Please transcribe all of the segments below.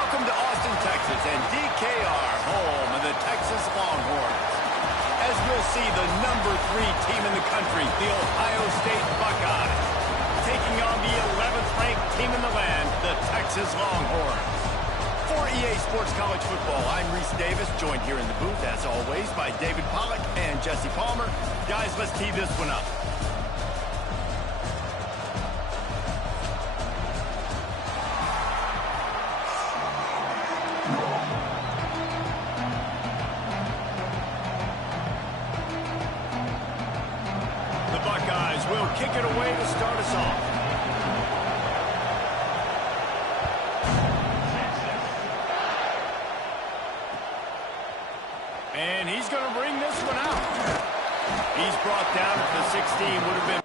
Welcome to Austin, Texas, and DKR, home of the Texas Longhorns. As we'll see, the number 3 team in the country, the Ohio State Buckeyes, taking on the 11th ranked team in the land, the Texas Longhorns. For EA Sports College Football, I'm Reese Davis, joined here in the booth, as always, by David Pollack and Jesse Palmer. Guys, let's tee this one up. Will kick it away to start us off. And he's going to bring this one out. He's brought down at the 16. Would have been...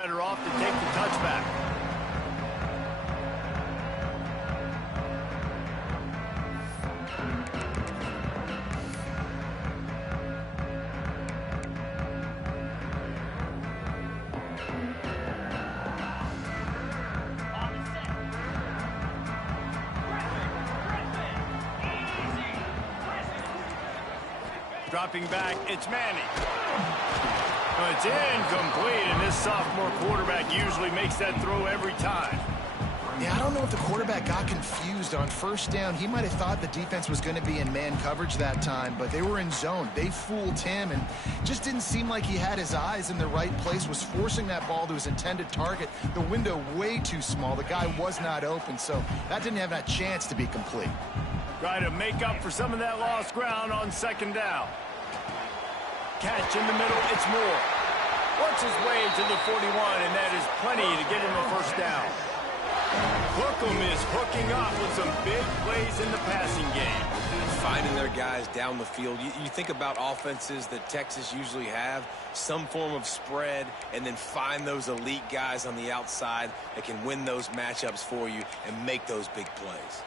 Better off to take the touchback. Dropping back, it's Manning. It's incomplete, and this sophomore quarterback usually makes that throw every time. Yeah, I don't know if the quarterback got confused on first down. He might have thought the defense was going to be in man coverage that time, but they were in zone. They fooled him, and just didn't seem like he had his eyes in the right place, was forcing that ball to his intended target. The window way too small. The guy was not open, so that didn't have that chance to be complete. Try to make up for some of that lost ground on second down. Catch in the middle, it's Moore. Works his way to the 41, and that is plenty to get him the first down. Hookem is hooking up with some big plays in the passing game. Finding their guys down the field. You think about offenses that Texas usually have, some form of spread, and then find those elite guys on the outside that can win those matchups for you and make those big plays.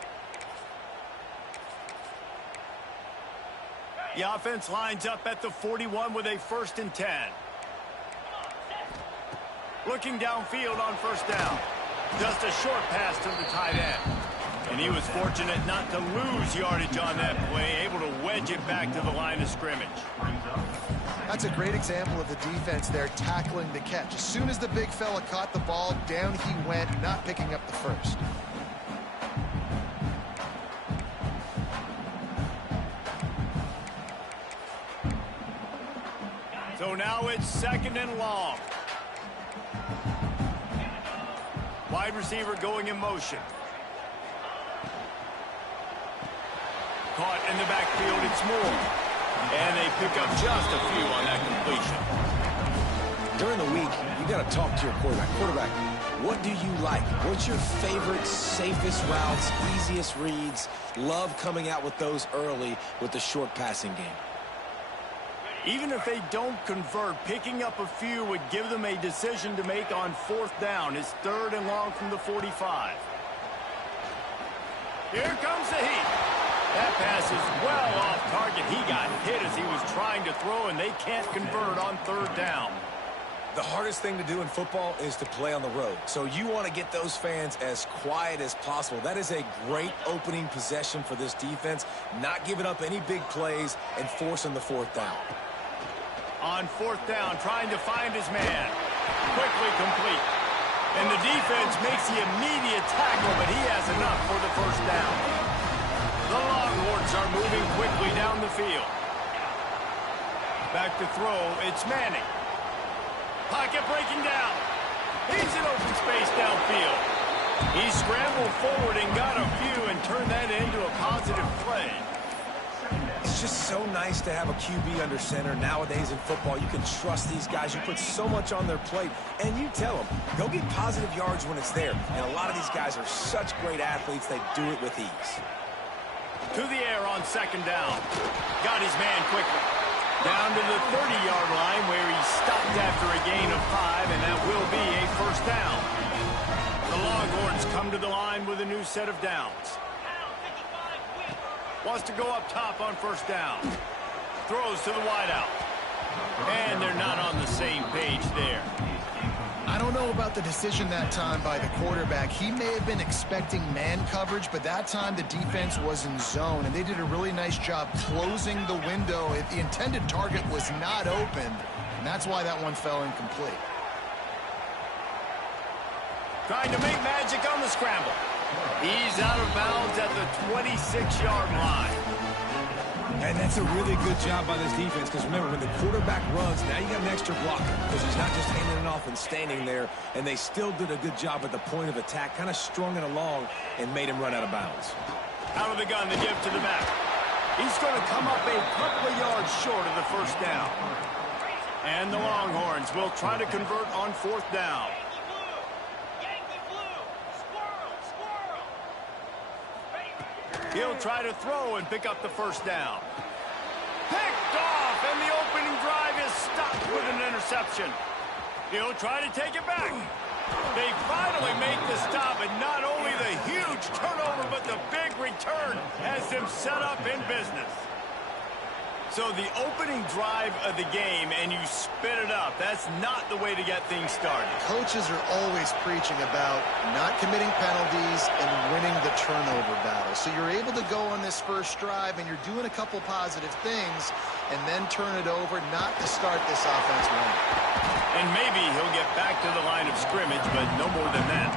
The offense lines up at the 41 with a 1st and 10. Looking downfield on first down. Just a short pass to the tight end. And he was fortunate not to lose yardage on that play, able to wedge it back to the line of scrimmage. That's a great example of the defense there tackling the catch. As soon as the big fella caught the ball, down he went, not picking up the first. So now it's 2nd and long. Wide receiver going in motion. Caught in the backfield, it's Moore. And they pick up just a few on that completion. During the week, you got to talk to your quarterback. Quarterback, what do you like? What's your favorite, safest routes, easiest reads? Love coming out with those early with the short passing game. Even if they don't convert, picking up a few would give them a decision to make on 4th down. It's 3rd and long from the 45. Here comes the heat. That pass is well off target. He got hit as he was trying to throw, and they can't convert on 3rd down. The hardest thing to do in football is to play on the road. So you want to get those fans as quiet as possible. That is a great opening possession for this defense, not giving up any big plays and forcing the 4th down. On 4th down, trying to find his man. Quickly complete. And the defense makes the immediate tackle, but he has enough for the 1st down. The Longhorns are moving quickly down the field. Back to throw, it's Manning. Pocket breaking down. He's in open space downfield. He scrambled forward and got a few and turned that into a positive play. It's just so nice to have a QB under center. Nowadays in football, you can trust these guys. You put so much on their plate, and you tell them, go get positive yards when it's there. And a lot of these guys are such great athletes, they do it with ease. To the air on second down. Got his man quickly. Down to the 30-yard line where he stopped after a gain of 5, and that will be a first down. The Longhorns come to the line with a new set of downs. Wants to go up top on first down. Throws to the wideout. And they're not on the same page there. I don't know about the decision that time by the quarterback. He may have been expecting man coverage, but that time the defense was in zone, and they did a really nice job closing the window. The intended target was not open, and that's why that one fell incomplete. Trying to make magic on the scramble. He's out of bounds at the 26-yard line. And that's a really good job by this defense, because remember, when the quarterback runs, now you got an extra blocker, because he's not just handing it off and standing there, and they still did a good job at the point of attack, kind of strung it along and made him run out of bounds. Out of the gun, the give to the back. He's going to come up a couple of yards short of the first down. And the Longhorns will try to convert on fourth down. He'll try to throw and pick up the first down. Picked off, and the opening drive is stopped with an interception. He'll try to take it back. They finally make the stop, and not only the huge turnover, but the big return has them set up in business. So the opening drive of the game, and you spit it up. That's not the way to get things started. Coaches are always preaching about not committing penalties and winning the turnover battle. So you're able to go on this first drive, and you're doing a couple positive things, and then turn it over, not to start this offense winning. And maybe he'll get back to the line of scrimmage, but no more than that.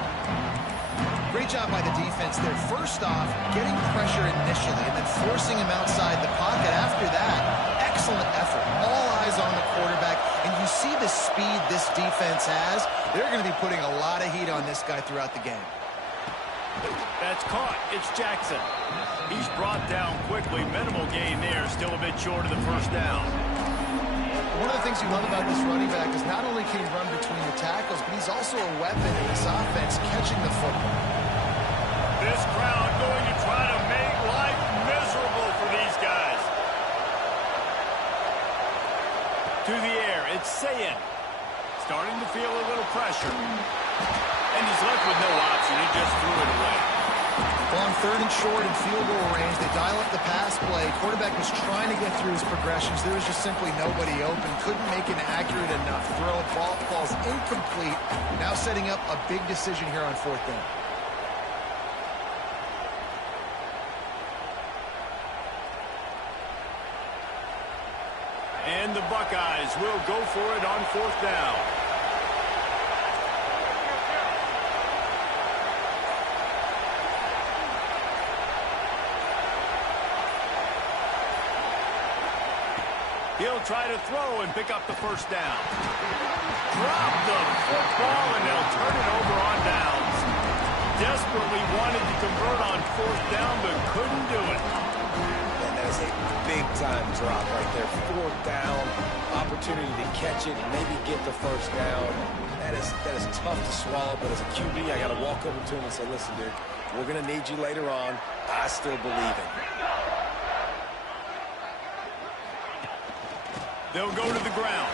Great job by the defense there. First off, getting pressure initially and then forcing him outside the pocket. After that, excellent effort. All eyes on the quarterback. And you see the speed this defense has. They're going to be putting a lot of heat on this guy throughout the game. That's caught. It's Jackson. He's brought down quickly. Minimal gain there. Still a bit short of the first down. One of the things you love about this running back is not only can he run between the tackles, but he's also a weapon in this offense catching the football. This crowd going to try to make life miserable for these guys. To the air, it's Sayin. Starting to feel a little pressure. And he's left with no option. He just threw it away. Well, on third and short and field goal range, they dial up the pass play. Quarterback was trying to get through his progressions. There was just simply nobody open. Couldn't make an accurate enough throw. Ball falls incomplete. Now setting up a big decision here on fourth down. And the Buckeyes will go for it on fourth down. He'll try to throw and pick up the first down. Drop the football, and they'll turn it over on downs. Desperately wanted to convert on fourth down, but couldn't do it. And that is a big-time drop right there. Fourth down, opportunity to catch it, maybe get the first down. That is tough to swallow, but as a QB, I got to walk over to him and say, listen, dude, we're going to need you later on. I still believe it. They'll go to the ground.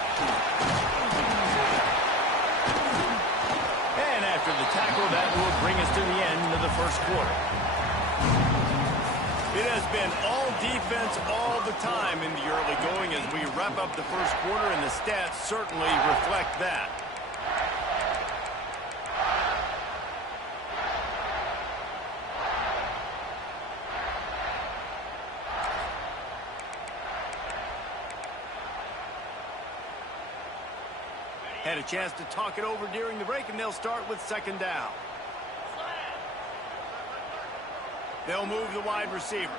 And after the tackle, that will bring us to the end of the first quarter. It has been all defense all the time in the early going as we wrap up the first quarter, and the stats certainly reflect that. Had a chance to talk it over during the break, and they'll start with second down. They'll move the wide receiver.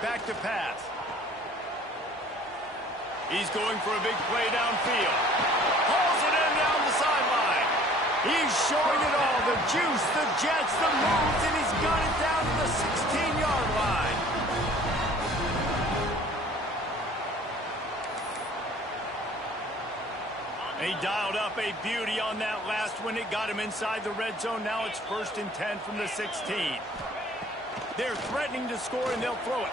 Back to pass. He's going for a big play downfield. Hauls it in down the sideline. He's showing it all. The juice, the jets, the moves, and he's got it down to the 16-yard line. He dialed up a beauty on that last one. It got him inside the red zone. Now it's 1st and 10 from the 16. They're threatening to score, and they'll throw it.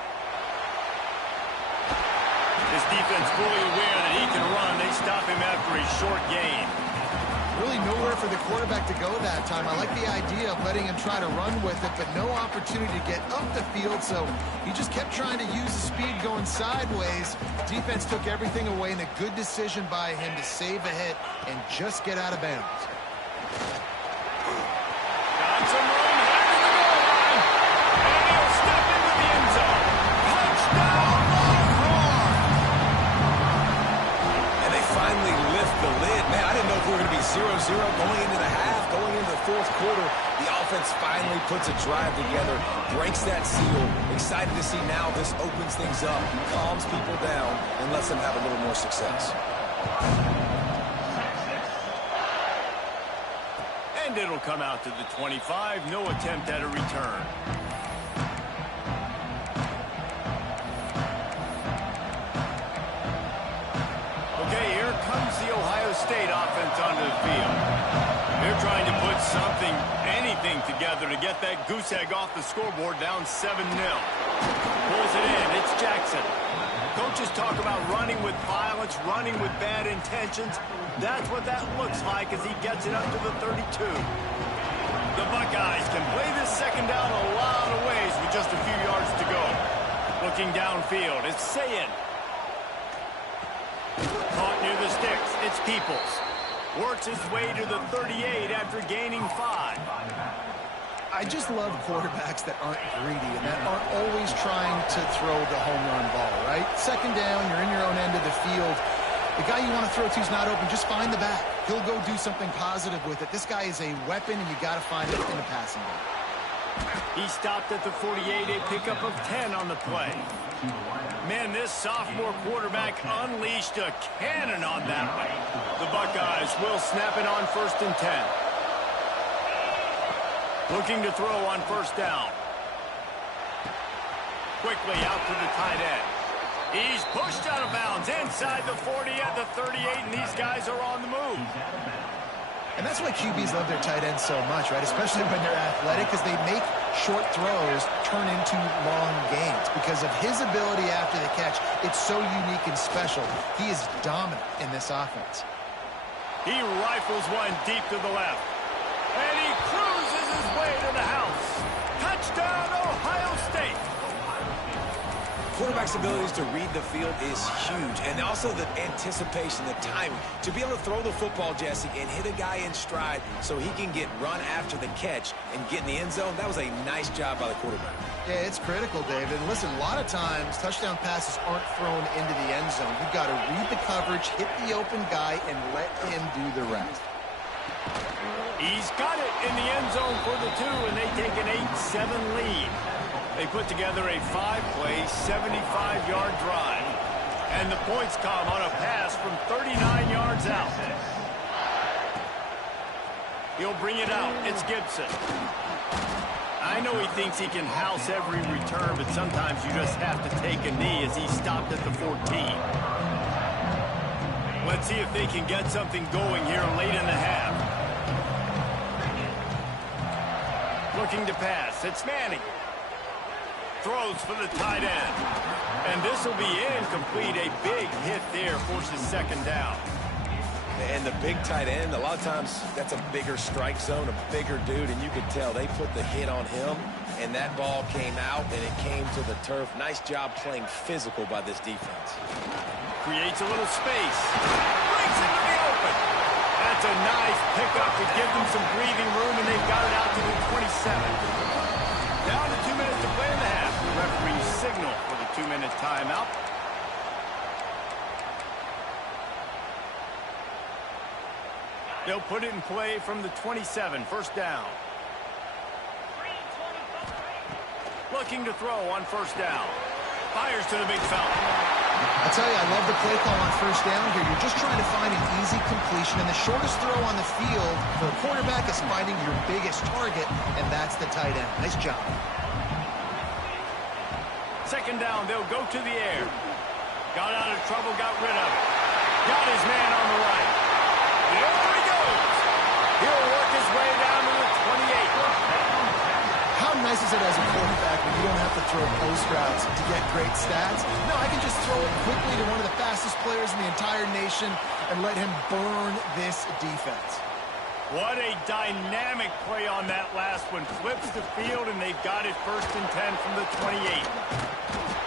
This defense fully aware that he can run. They stop him after a short gain. Really nowhere for the quarterback to go that time. I like the idea of letting him try to run with it, but no opportunity to get up the field, so he just kept trying to use the speed going sideways. Defense took everything away, and a good decision by him to save a hit and just get out of bounds. Got some room headed to the goal line, and he'll step into the end zone. Touchdown, Longhorn! And they finally lift the lid. Man, I didn't know if we were going to be 0-0 going into the half, going into the fourth quarter. The offense finally puts a drive together, breaks that seal. Excited to see now this opens things up, calms people down, and lets them have a little more success. And it'll come out to the 25. No attempt at a return. Okay, here comes the Ohio State offense onto the field. They're trying to put something, anything together to get that goose egg off the scoreboard down 7-0. Pulls it in. It's Jackson. Coaches talk about running with violence, running with bad intentions. That's what that looks like as he gets it up to the 32. The Buckeyes can play this second down a lot of ways with just a few yards to go. Looking downfield, it's Sayin. Caught near the sticks, it's Peoples. Works his way to the 38 after gaining 5. I just love quarterbacks that aren't greedy and that aren't always trying to throw the home run ball, right? Second down, you're in your own end of the field. The guy you want to throw to is not open. Just find the back. He'll go do something positive with it. This guy is a weapon, and you got to find it in the passing game. He stopped at the 48, a pickup of 10 on the play. Man, this sophomore quarterback unleashed a cannon on that one. The Buckeyes will snap it on 1st and 10. Looking to throw on 1st down. Quickly out to the tight end. He's pushed out of bounds inside the 40 at the 38, and these guys are on the move. And that's why QBs love their tight ends so much, right? Especially when they're athletic, because they make short throws turn into long gains. Because of his ability after the catch, it's so unique and special. He is dominant in this offense. He rifles one deep to the left. And he cruises his way to the house. Touchdown, Ohio State. Quarterback's abilities to read the field is huge, and also the anticipation, the timing. To be able to throw the football, Jesse, and hit a guy in stride so he can get run after the catch and get in the end zone, that was a nice job by the quarterback. Yeah, it's critical, David. And listen, a lot of times touchdown passes aren't thrown into the end zone. You've got to read the coverage, hit the open guy, and let him do the rest. He's got it in the end zone for the 2, and they take an 8-7 lead. They put together a 5-play, 75-yard drive. And the points come on a pass from 39 yards out. He'll bring it out. It's Gibson. I know he thinks he can house every return, but sometimes you just have to take a knee as he stopped at the 14. Let's see if they can get something going here late in the half. Looking to pass. It's Manning. Throws for the tight end. And this will be incomplete. A big hit there forces 2nd down. And the big tight end, a lot of times that's a bigger strike zone, a bigger dude, and you could tell they put the hit on him, and that ball came out, and it came to the turf. Nice job playing physical by this defense. Creates a little space. Brings into the open. That's a nice pickup to give them some breathing room, and they've got it out to the 27. Down to 2 minutes to play in the half. The referee signal for the 2-minute timeout. They'll put it in play from the 27, 1st down. Looking to throw on 1st down. Fires to the big foul. I tell you, I love the play call on first down here. You're just trying to find an easy completion, and the shortest throw on the field for a quarterback is finding your biggest target, and that's the tight end. Nice job. Second down, they'll go to the air. Got out of trouble, got rid of it. Got his man on the right. There he goes. He'll work his way down to the 28. How nice is it as a quarterback when you don't have to throw post routes to get great stats? No, I can just throw it quickly to one of the fastest players in the entire nation and let him burn this defense. What a dynamic play on that last one. Flips the field, and they've got it 1st and 10 from the 28.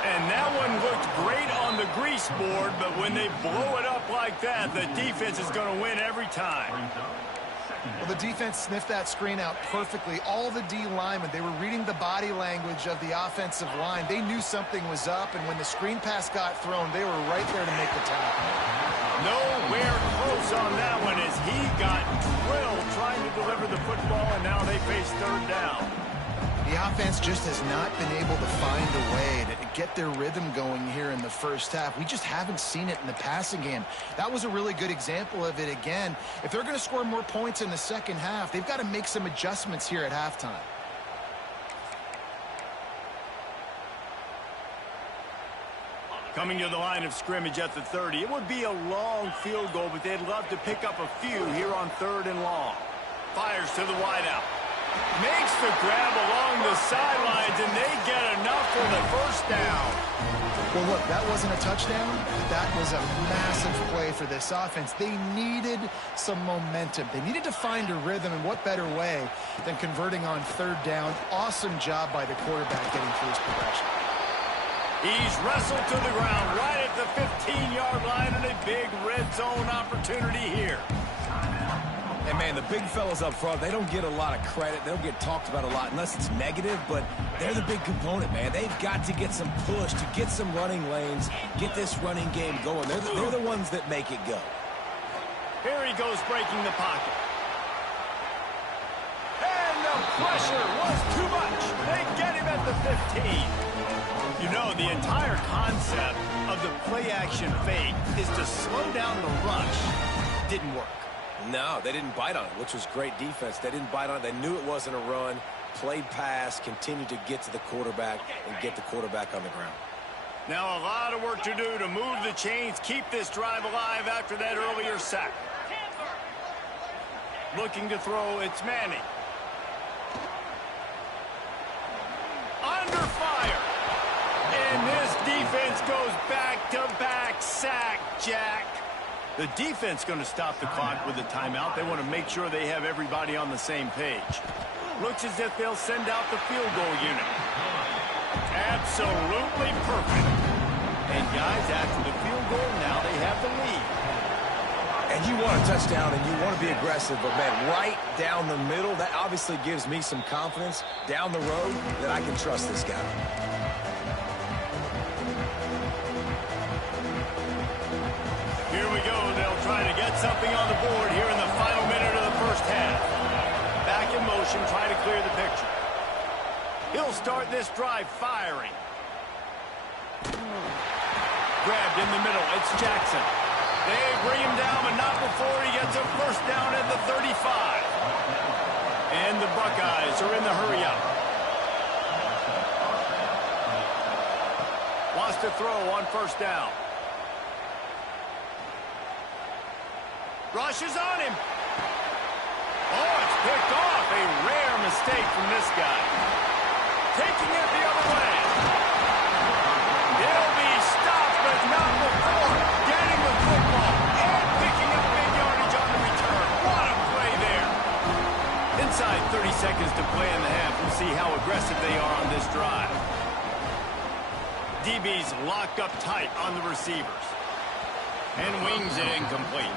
And that one looked great on the grease board, but when they blow it up like that, the defense is going to win every time. Well, the defense sniffed that screen out perfectly. All the D linemen, they were reading the body language of the offensive line. They knew something was up, and when the screen pass got thrown, they were right there to make the tackle. Nowhere close on that one as he got drilled trying to deliver the football, and now they face 3rd down. The offense just has not been able to find a way to get their rhythm going here in the first half. We just haven't seen it in the passing game. That was a really good example of it again. If they're going to score more points in the second half, they've got to make some adjustments here at halftime. Coming to the line of scrimmage at the 30. It would be a long field goal, but they'd love to pick up a few here on 3rd and long. Fires to the wideout. Makes the grab along the sidelines, and they get enough for the 1st down. Well, look, that wasn't a touchdown. That was a massive play for this offense. They needed some momentum. They needed to find a rhythm, and what better way than converting on 3rd down. Awesome job by the quarterback getting through his progression. He's wrestled to the ground right at the 15-yard line, and a big red zone opportunity here. And, man, the big fellas up front, they don't get a lot of credit. They don't get talked about a lot unless it's negative, but they're the big component, man. They've got to get some push, to get some running lanes, get this running game going. They're the ones that make it go. Here he goes breaking the pocket. And the pressure was too much. They get him at the 15. You know, the entire concept of the play-action fake is to slow down the rush. Didn't work. No, they didn't bite on it, which was great defense. They didn't bite on it. They knew it wasn't a run. Played pass, continued to get to the quarterback and get the quarterback on the ground. Now a lot of work to do to move the chains, keep this drive alive after that earlier sack. Looking to throw, it's Manning. Under fire. And this defense goes back-to-back sack, Jack. The defense going to stop the clock with a timeout. They want to make sure they have everybody on the same page. Looks as if they'll send out the field goal unit. Absolutely perfect. And guys, after the field goal, now they have the lead. And you want a touchdown and you want to be aggressive, but, man, right down the middle, that obviously gives me some confidence down the road that I can trust this guy. Here we go. They'll try to get something on the board here in the final minute of the first half. Back in motion, try to clear the picture. He'll start this drive firing. Grabbed in the middle. It's Jackson. They bring him down, but not before he gets a 1st down at the 35. And the Buckeyes are in the hurry up. Wants to throw on 1st down. Rushes on him. Oh, it's picked off. A rare mistake from this guy. Taking it the other way. He'll be stopped, but not before getting the football and picking up big yardage on the return. What a play there. Inside 30 seconds to play in the half. We'll see how aggressive they are on this drive. DB's locked up tight on the receivers. And wings it incomplete.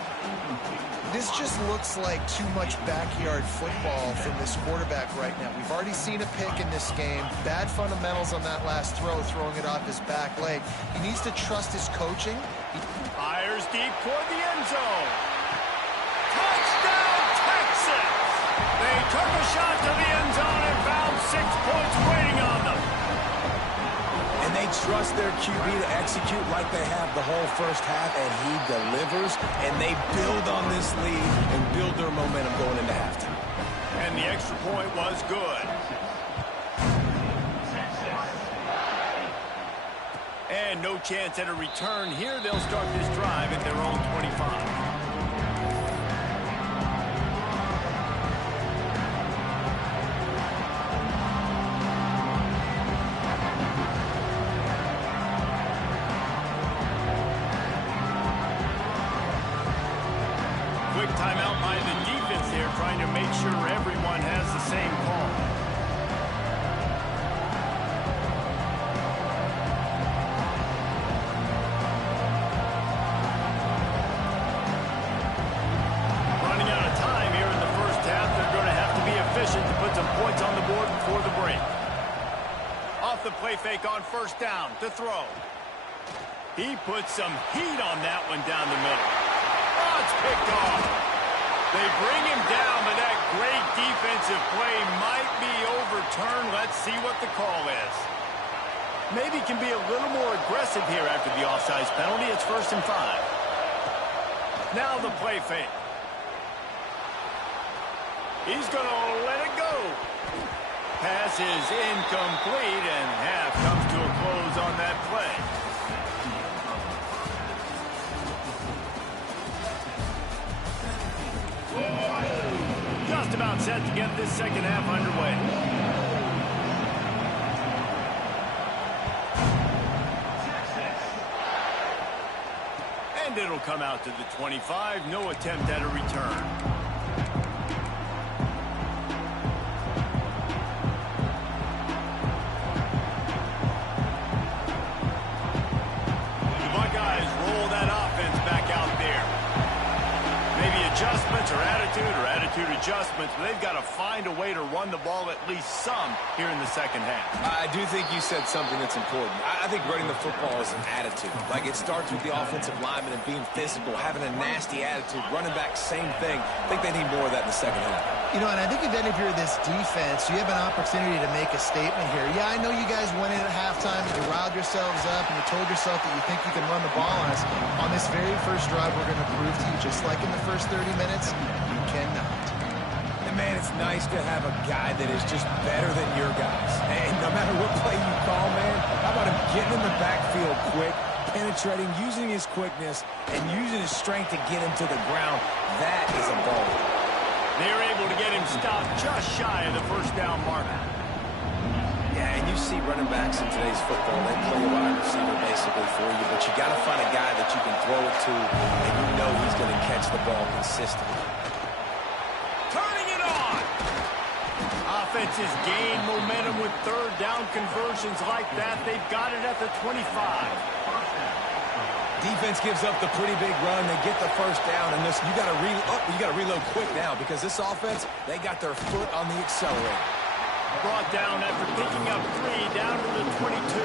This just looks like too much backyard football from this quarterback right now. We've already seen a pick in this game. Bad fundamentals on that last throw, throwing it off his back leg. He needs to trust his coaching. Fires deep toward the end zone. Touchdown, Texas! They took a shot to the end zone and found 6 points waiting on them. And they trust their QB to execute like they have the whole first half, and he delivers, and they build on this lead and build their momentum going into halftime. And the extra point was good. And no chance at a return here. They'll start this drive at their own 25. Quick timeout by the defense here, trying to make sure everyone has the same call. Running out of time here in the first half. They're going to have to be efficient to put some points on the board before the break. Off the play fake on first down to throw. He puts some heat on that one down the middle. Oh, it's picked off. They bring him down, but that great defensive play might be overturned. Let's see what the call is. Maybe can be a little more aggressive here after the offsides penalty. It's 1st and 5. Now the play fake. He's going to let it go. Pass is incomplete, and half comes to a close on that play. Just about set to get this second half underway. And it'll come out to the 25. No attempt at a return. The Buckeyes roll that offense back out there. Maybe adjustments or attitude adjustments, but they've got to find a way to run the ball at least some here in the second half. I do think you said something that's important. I think running the football is an attitude. Like, it starts with the offensive lineman and being physical, having a nasty attitude. Running back, same thing. I think they need more of that in the second half. You know, and I think even if you're this defense, you have an opportunity to make a statement here. Yeah, I know you guys went in at halftime and you riled yourselves up and you told yourself that you think you can run the ball on us. On this very first drive, we're going to prove to you, just like in the first 30 minutes, you cannot. And, man, it's nice to have a guy that is just better than your guys. And no matter what play you call, man, how about him getting in the backfield quick, penetrating, using his quickness, and using his strength to get him to the ground? That is a ball. They're able to get him stopped just shy of the first down mark. Yeah, and you see running backs in today's football, they play a wide receiver basically for you, but you got to find a guy that you can throw it to, and you know he's going to catch the ball consistently. Turning it on! Offenses gain momentum with third down conversions like that. They've got it at the 25. Defense gives up the pretty big run. They get the first down, and this you got to reload quick now because this offense, they got their foot on the accelerator. Brought down after picking up 3 down to the 22.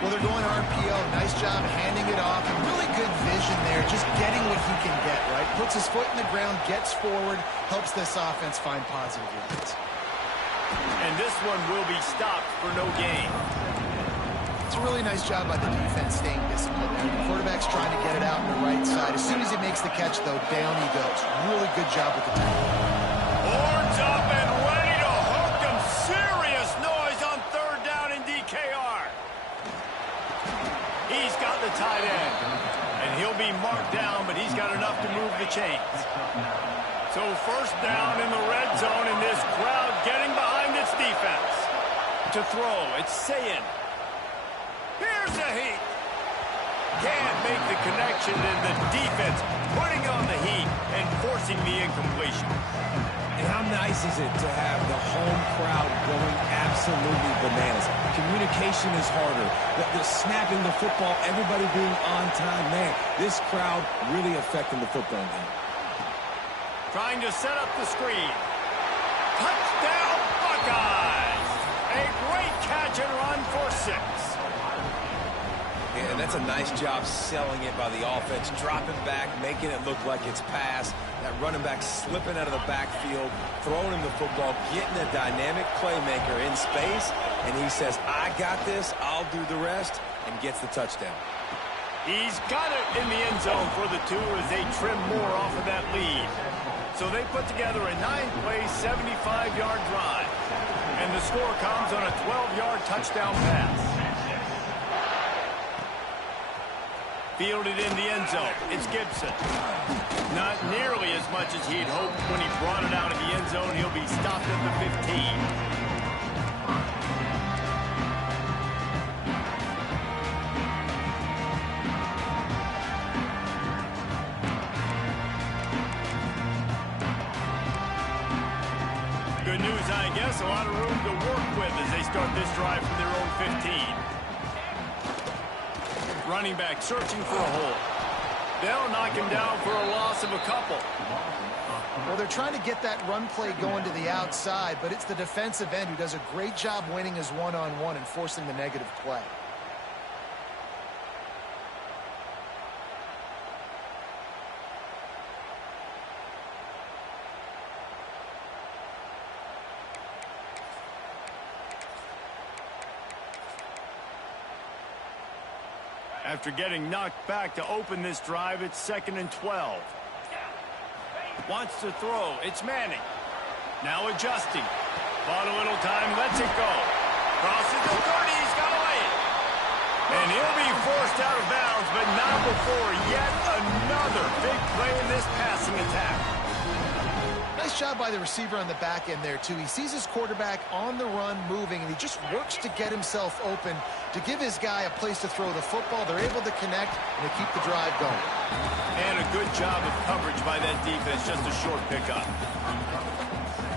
Well, they're going RPO. Nice job handing it off. And really good vision there, just getting what he can get, right? Puts his foot in the ground, gets forward, helps this offense find positive yards. And this one will be stopped for no gain. It's a really nice job by the defense staying disciplined there. The quarterback's trying to get it out on the right side. As soon as he makes the catch, though, down he goes. Really good job with the tackle. Horns up and ready to hook them. Serious noise on third down in DKR. He's got the tight end. And he'll be marked down, but he's got enough to move the chains. So first down in the red zone, and this crowd getting behind its defense. To throw, it's Sayin. Here's a heat. Can't make the connection, and the defense putting on the heat and forcing the incompletion. And how nice is it to have the home crowd going absolutely bananas? Communication is harder. The snapping the football, everybody being on time. Man, this crowd really affecting the football game. Trying to set up the screen. Touchdown, Buckeyes! A great catch and run for 6. And that's a nice job selling it by the offense, dropping back, making it look like it's pass. That running back slipping out of the backfield, throwing him the football, getting a dynamic playmaker in space, and he says, I got this, I'll do the rest, and gets the touchdown. He's got it in the end zone for the 2 as they trim more off of that lead. So they put together a 9-play, 75-yard drive. And the score comes on a 12-yard touchdown pass. Fielded in the end zone. It's Gibson. Not nearly as much as he'd hoped when he brought it out of the end zone. He'll be stopped at the 15. Good news, I guess. A lot of room to work with as they start this drive from their own 15. Running back searching for a hole. They'll knock him down for a loss of a couple. Well, they're trying to get that run play going to the outside, but it's the defensive end who does a great job winning his one-on-one and forcing the negative play. After getting knocked back to open this drive, it's 2nd and 12. Wants to throw. It's Manning. Now adjusting. Bought a little time. Lets it go. Crosses the 30. He's got away. And he'll be forced out of bounds, but not before yet another big play in this passing attack. Nice job by the receiver on the back end there, too. He sees his quarterback on the run moving, and he just works to get himself open to give his guy a place to throw the football. They're able to connect and to keep the drive going. And a good job of coverage by that defense. Just a short pickup.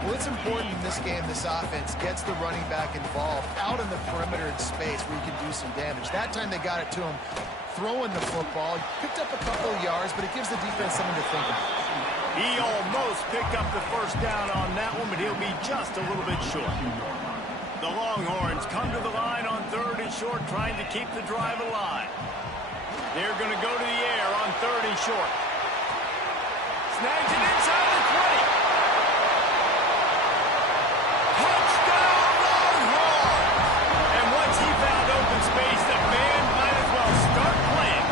Well, it's important in this game this offense gets the running back involved out in the perimeter in space where you can do some damage. That time they got it to him throwing the football. He picked up a couple of yards, but it gives the defense something to think about. He almost picked up the first down on that one, but he'll be just a little bit short. The Longhorns come to the line on 3rd and short, trying to keep the drive alive. They're going to go to the air on 3rd and short. Snags it inside the 20. Touchdown, Longhorns! And once he found open space, the man might as well start playing.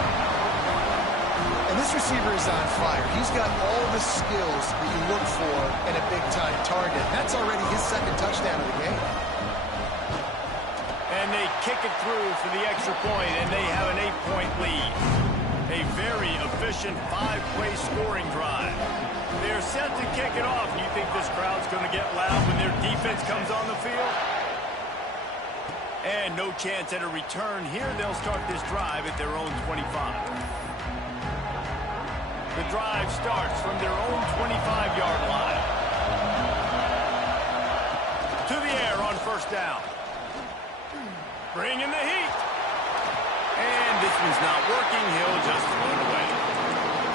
And this receiver is on fire. He's got all the skills that you look for in a big-time target. That's already his 2nd touchdown of the game. And they kick it through for the extra point, and they have an 8-point lead. A very efficient 5-play scoring drive. They're set to kick it off. Do you think this crowd's going to get loud when their defense comes on the field? And no chance at a return here. They'll start this drive at their own 25. The drive starts from their own 25-yard line. To the air on 1st down. Bringing the heat. And this one's not working. He'll just throw it away.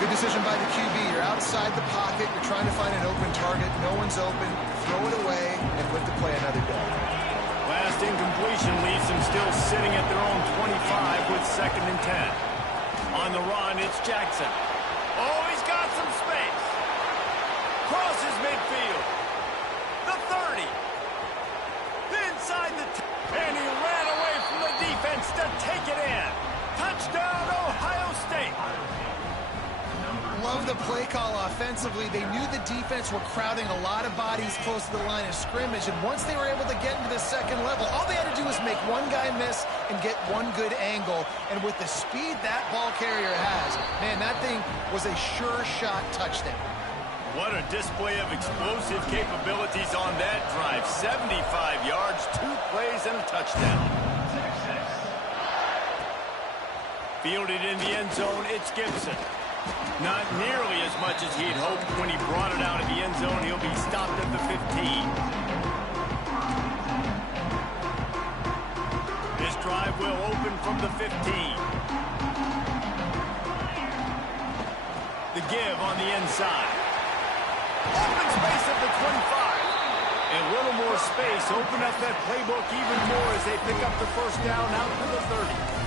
Good decision by the QB. You're outside the pocket. You're trying to find an open target. No one's open. Throw it away and live to play another day. Last incompletion leaves them still sitting at their own 25 with 2nd and 10. On the run, it's Jackson. Oh, he's got some space. Crosses midfield. The 30. Inside the and he ran away from the defense to take it in. Touchdown, Ohio State. Love the play call offensively. They knew the defense were crowding a lot of bodies close to the line of scrimmage, and once they were able to get into the 2nd level, all they had to do was make one guy miss and get one good angle. And with the speed that ball carrier has, man, that thing was a sure shot touchdown. What a display of explosive capabilities on that drive. 75 yards, 2 plays, and a touchdown. Fielded in the end zone, it's Gibson. Not nearly as much as he'd hoped when he brought it out of the end zone. He'll be stopped at the 15. This drive will open from the 15. The give on the inside. Open space at the 25. And a little more space. Open up that playbook even more as they pick up the 1st down out to the 30.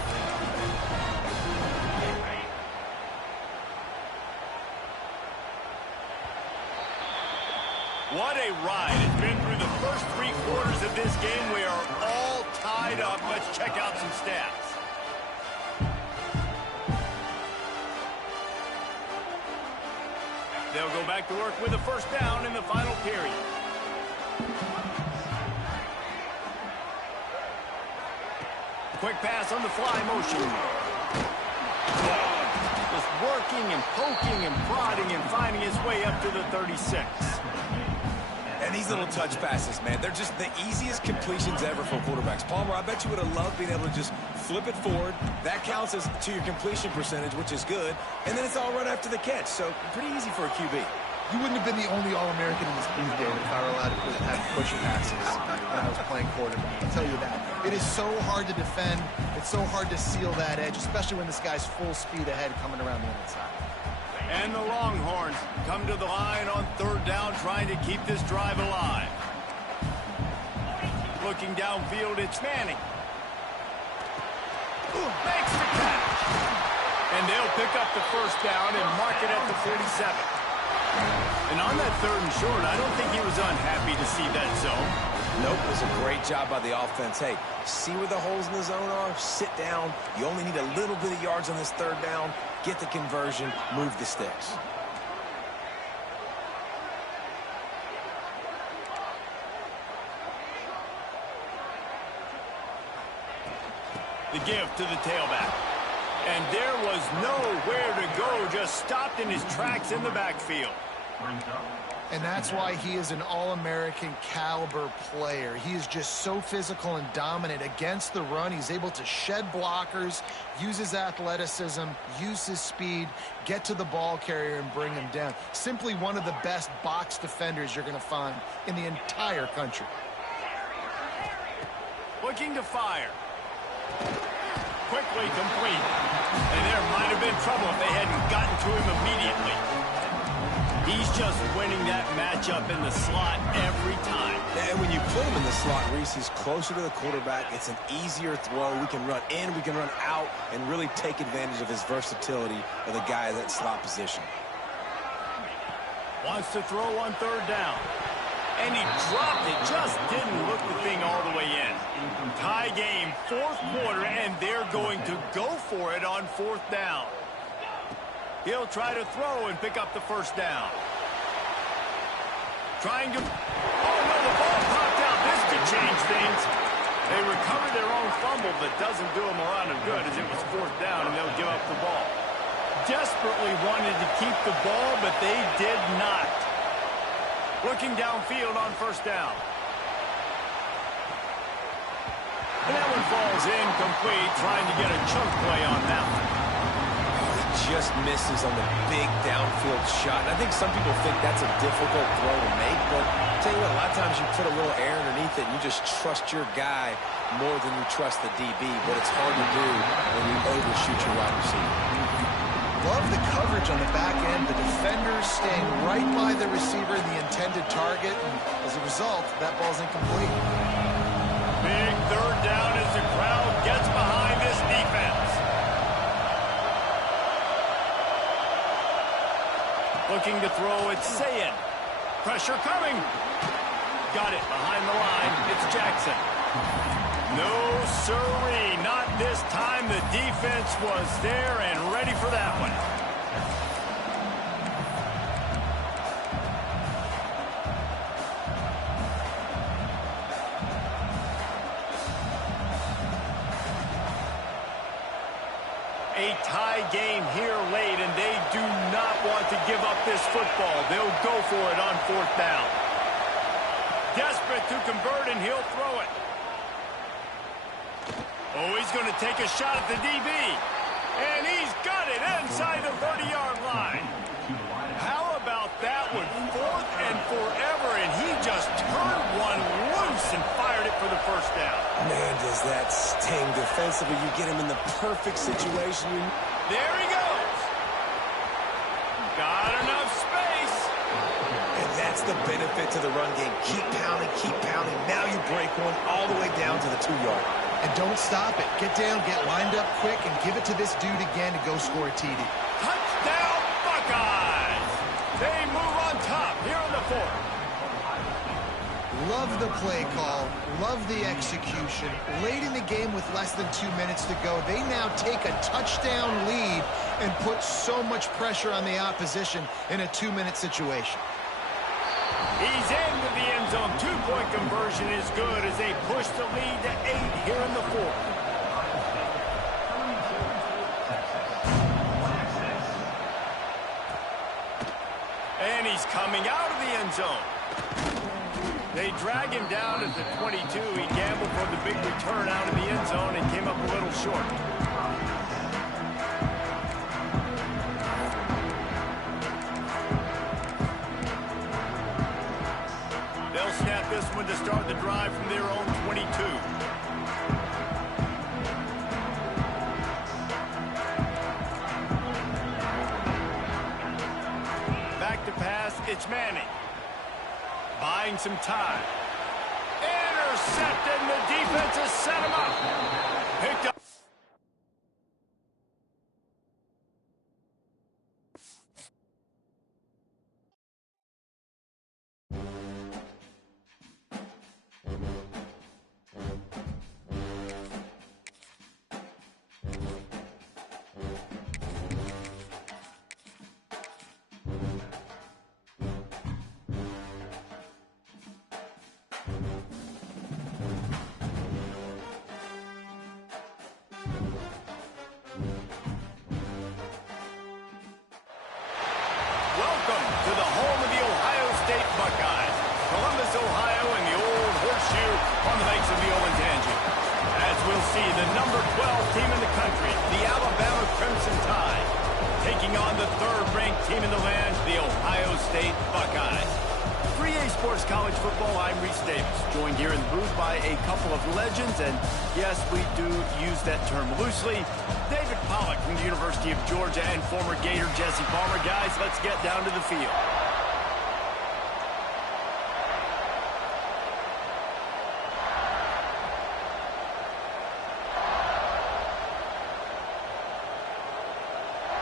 What a ride. It's been through the first 3 quarters of this game. We are all tied up. Let's check out some stats. They'll go back to work with a first down in the final period. Quick pass on the fly motion. Just working and poking and prodding and finding his way up to the 36. And these little touch passes, man, they're just the easiest completions ever for quarterbacks. Palmer, I bet you would have loved being able to just flip it forward. That counts as to your completion percentage, which is good. And then it's all right after the catch. So pretty easy for a QB. You wouldn't have been the only All-American in this booth, David, if I were allowed to have pusher passes when I was playing quarterback. I'll tell you that. It is so hard to defend. It's so hard to seal that edge, especially when this guy's full speed ahead coming around the inside. And the Longhorns come to the line on 3rd down, trying to keep this drive alive. Looking downfield, it's Manning. Makes the catch. And they'll pick up the first down and mark it at the 47. And on that 3rd and short, I don't think he was unhappy to see that zone. Nope, it was a great job by the offense. Hey, see where the holes in the zone are? Sit down. You only need a little bit of yards on this 3rd down. Get the conversion, move the sticks. The give to the tailback. And there was nowhere to go, just stopped in his tracks in the backfield. And that's why he is an All-American caliber player. He is just so physical and dominant against the run. He's able to shed blockers, use his athleticism, use his speed, get to the ball carrier and bring him down. Simply one of the best box defenders you're going to find in the entire country. Looking to fire. Quickly complete. And there might have been trouble if they hadn't gotten to him immediately. He's just winning that matchup in the slot every time. And when you put him in the slot, Reese, he's closer to the quarterback. It's an easier throw. We can run in, we can run out, and really take advantage of his versatility of the guy at that slot position. Wants to throw on 3rd down. And he dropped it, just didn't look the thing all the way in. Tie game, 4th quarter, and they're going to go for it on 4th down. He'll try to throw and pick up the first down. Trying to... Oh, no, the ball popped out. This could change things. They recovered their own fumble, but doesn't do them a lot of good as it was 4th down, and they'll give up the ball. Desperately wanted to keep the ball, but they did not. Looking downfield on 1st down. And that one falls incomplete, trying to get a chunk play on that one. Just misses on the big downfield shot. And I think some people think that's a difficult throw to make, but I'll tell you what, a lot of times you put a little air underneath it and you just trust your guy more than you trust the DB, but it's hard to do when you overshoot your wide receiver. Love the coverage on the back end. The defenders staying right by the receiver, the intended target, and as a result, that ball's incomplete. Big 3rd down as the crowd gets behind this defense. Looking to throw, it's Sayin. Pressure coming. Got it behind the line. It's Jackson. No, sirree. Not this time. The defense was there and ready for that one. A tie game here late, and they do not want to give up this football. They'll go for it on 4th down. Desperate to convert, and he'll throw it. Oh, he's going to take a shot at the DB. And he's got it inside the 30-yard line. How about that one? 4th and forever, and he just turned one loose and fired it for the first down. Man, does that sting defensively. You get him in the perfect situation. There he goes. Got enough space. And that's the benefit to the run game. Keep pounding, keep pounding. Now you break one all the way down to the 2-yard. And don't stop it. Get down, get lined up quick, and give it to this dude again to go score a TD. Touchdown, Buckeyes! They move on top here on the 4th. Love the play call, love the execution. Late in the game with less than 2 minutes to go, they now take a touchdown lead and put so much pressure on the opposition in a 2-minute situation. He's into the end zone. 2-point conversion is good as they push the lead to 8 here in the fourth. And he's coming out of the end zone. They drag him down at the 22. He gambled for the big return out of the end zone and came up a little short. They'll snap this one to start the drive from their own 22. Back to pass, it's Manning. Buying some time. Intercepted, and the defense has set him up. Picked up. Welcome to the home of the Ohio State Buckeyes. Columbus, Ohio, and the old horseshoe on the banks of the Olentangy. As we'll see, the number 12 team in the country, the Alabama Crimson Tide, taking on the third-ranked team in the land, the Ohio State Buckeyes. 3A Sports College Football, I'm Reese Davis, joined here in the booth by a couple of legends, and yes, we do use that term loosely. David Pollack from the University of Georgia and former Gator Jesse Palmer. Guys, let's get down to the field.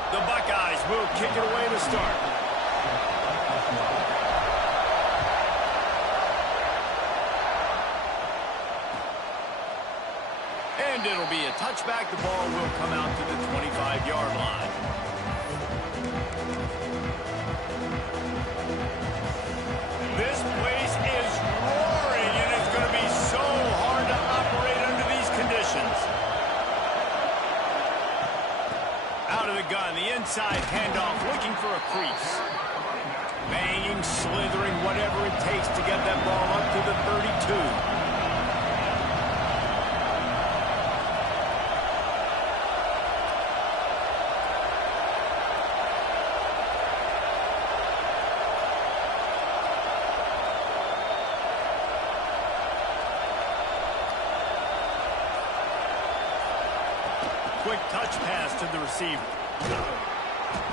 The Buckeyes will kick it away to start. And it'll be a touchback. The ball will come out to the 25-yard line. This place is roaring, and it's going to be so hard to operate under these conditions. Out of the gun, the inside handoff, looking for a crease. Banging, slithering, whatever it takes to get that ball up to the 32. Quick touch pass to the receiver.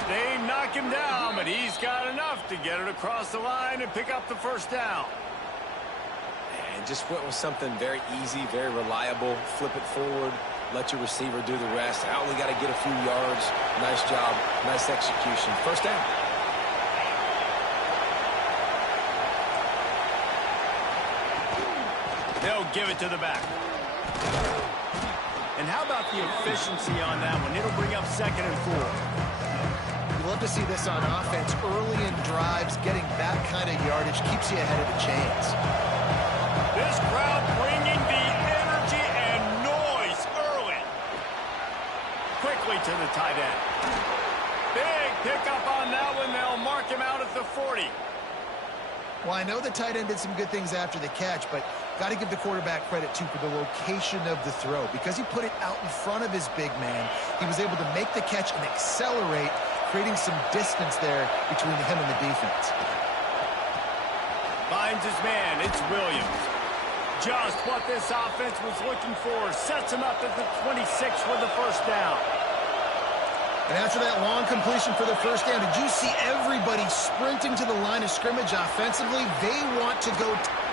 They knock him down, but he's got enough to get it across the line and pick up the first down. And just went with something very easy, very reliable. Flip it forward, let your receiver do the rest. I only got to get a few yards. Nice job, nice execution. First down. They'll give it to the back. And how about the efficiency on that one? It'll bring up 2nd and 4. You love to see this on offense. Early in drives, getting that kind of yardage keeps you ahead of the chains. This crowd bringing the energy and noise early. Quickly to the tight end. Big pickup on that one. They'll mark him out at the 40. Well, I know the tight end did some good things after the catch, but got to give the quarterback credit, too, for the location of the throw. Because he put it out in front of his big man, he was able to make the catch and accelerate, creating some distance there between him and the defense. Finds his man. It's Williams. Just what this offense was looking for. Sets him up at the 26 with the first down. And after that long completion for the first down, did you see everybody sprinting to the line of scrimmage offensively? They want to go.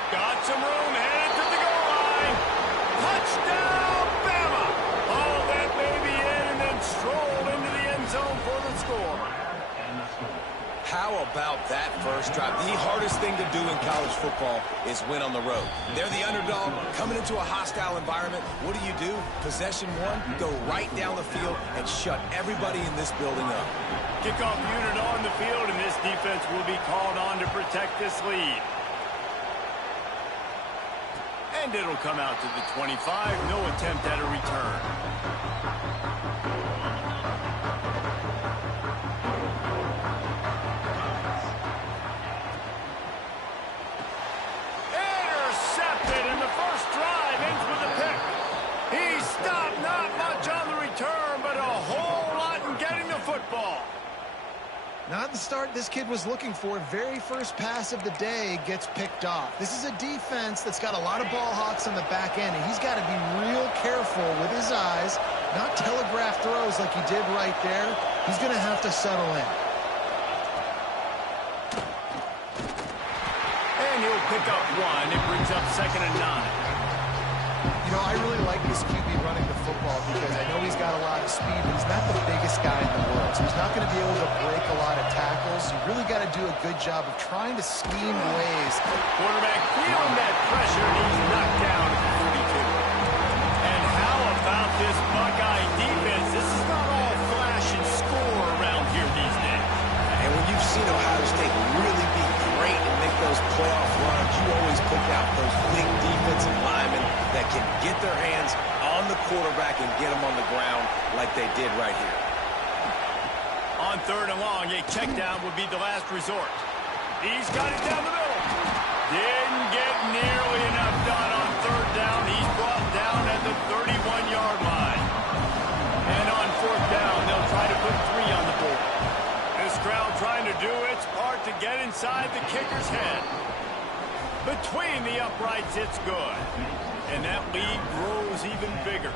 Got some room, headed to the goal line. Touchdown, Bama! Oh, that may be in, and then strolled into the end zone for the score. How How about that first drive? The hardest thing to do in college football is win on the road. They're the underdog coming into a hostile environment. What do? Possession one, go right down the field and shut everybody in this building up. Kickoff unit on the field, and this defense will be called on to protect this lead. And it'll come out to the 25. No attempt at a return. Intercepted, and the first drive ends with a pick. He stopped, not much on the return, but a whole lot in getting the football. Not the start this kid was looking for. Very first pass of the day gets picked off. This is a defense that's got a lot of ball hawks on the back end, and he's got to be real careful with his eyes, not telegraph throws like he did right there. He's going to have to settle in. And he'll pick up one. It brings up 2nd and 9. You know, I really like this QB running the football because I know he's got a lot of speed, but he's not the biggest guy in the world. So he's not going to be able to break a lot of tackles. You really got to do a good job of trying to scheme ways. Quarterback feeling that pressure, and he's knocked down at the 42. And how about this Buckeye defense? This is not all flash and score around here these days. And when you've seen Ohio State really be great and make those playoff runs, you always pick out those big defensive linemen that can get their hands on the quarterback and get him on the ground like they did right here. On 3rd and long, a check down would be the last resort. He's got it down the middle. Didn't get nearly enough done on 3rd down. He's brought down at the 31-yard line. And on 4th down, they'll try to put 3 on the board. This crowd trying to do its part to get inside the kicker's head. Between the uprights, it's good. And that lead grows even bigger.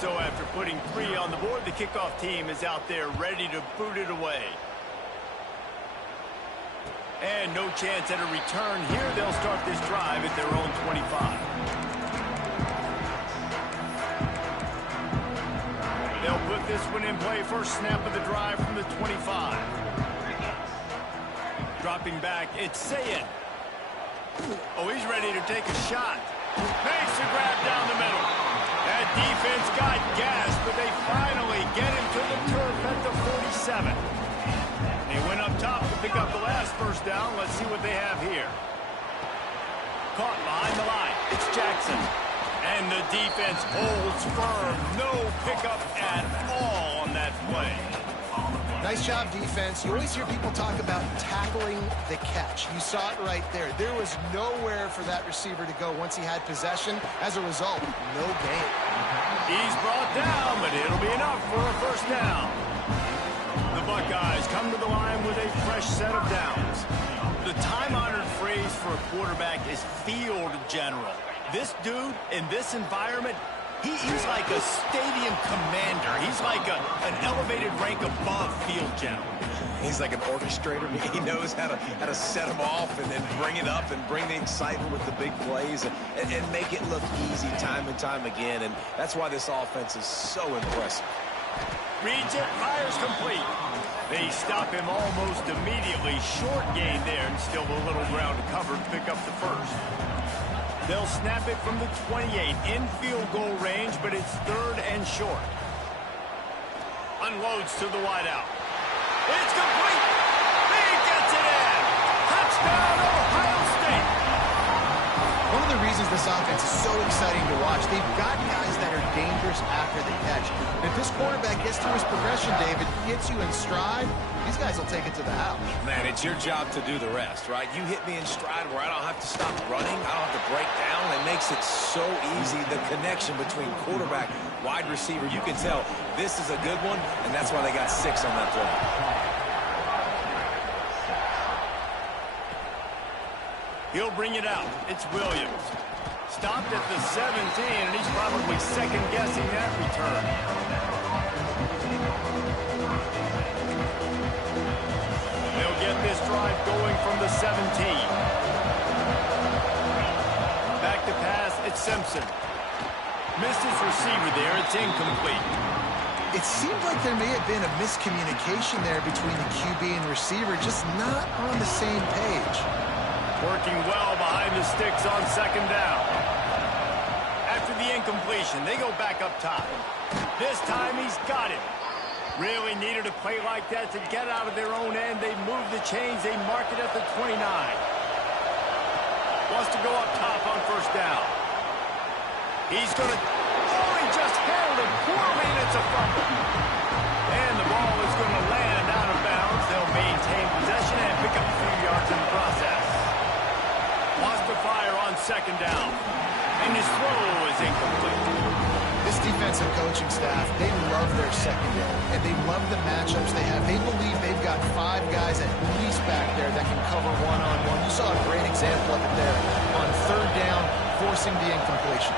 So after putting 3 on the board, the kickoff team is out there ready to boot it away. And no chance at a return here. They'll start this drive at their own 25. They'll put this one in play. First snap of the drive from the 25. Dropping back, it's Sayin. Oh, he's ready to take a shot. Makes the grab down the middle. That defense got gas, but they finally get him to the turf at the 47. They went up top to pick up the last first down. Let's see what they have here. Caught behind the line. It's Jackson. And the defense holds firm. No pickup at all on that play. Nice job, defense. You always hear people talk about tackling the catch. You saw it right there. There was nowhere for that receiver to go once he had possession. As a result, no gain. He's brought down, but it'll be enough for a first down. The Buckeyes come to the line with a fresh set of downs. The time-honored phrase for a quarterback is field general. This dude, in this environment, he's like a stadium commander. He's like an elevated rank above field general. He's like an orchestrator. He knows how to set them off and then bring it up and bring the excitement with the big plays and make it look easy time and time again. And that's why this offense is so impressive. Reads it, fires complete. They stop him almost immediately. Short gain there, and still a little ground to cover to pick up the first. They'll snap it from the 28, in field goal range, but it's 3rd and short. Unloads to the wideout. It's complete. He gets it in. Touchdown, Ohio State. One of the reasons this offense is so exciting to watch, they've got guys that are dangerous after the catch. If this quarterback gets through his progression, David, hits you in stride, these guys will take it to the house. Man, it's your job to do the rest, right? You hit me in stride where I don't have to stop running. I don't have to break down. It makes it so easy, the connection between quarterback, wide receiver. You can tell this is a good one, and that's why they got 6 on that play. He'll bring it out. It's Williams. Stopped at the 17, and he's probably second-guessing that return. They'll get this drive going from the 17. Back to pass, it's Simpson. Missed his receiver there, it's incomplete. It seemed like there may have been a miscommunication there between the QB and receiver, just not on the same page. Working well behind the sticks on second down. After the incompletion, they go back up top. This time he's got it. Really needed a play like that to get out of their own end. They move the chains. They mark it at the 29. Wants to go up top on first down. He's going to... Oh, he just handled it poorly, and it's a fumble. And the ball is going to land out of bounds. They'll maintain possession and pick up a few yards in the process. Wants to fire on second down. And his throw is incomplete. This defensive coaching staff, they love their secondary, and they love the matchups they have. They believe they've got 5 guys at least back there that can cover one-on-one. You saw a great example of it there on third down, forcing the incompletion.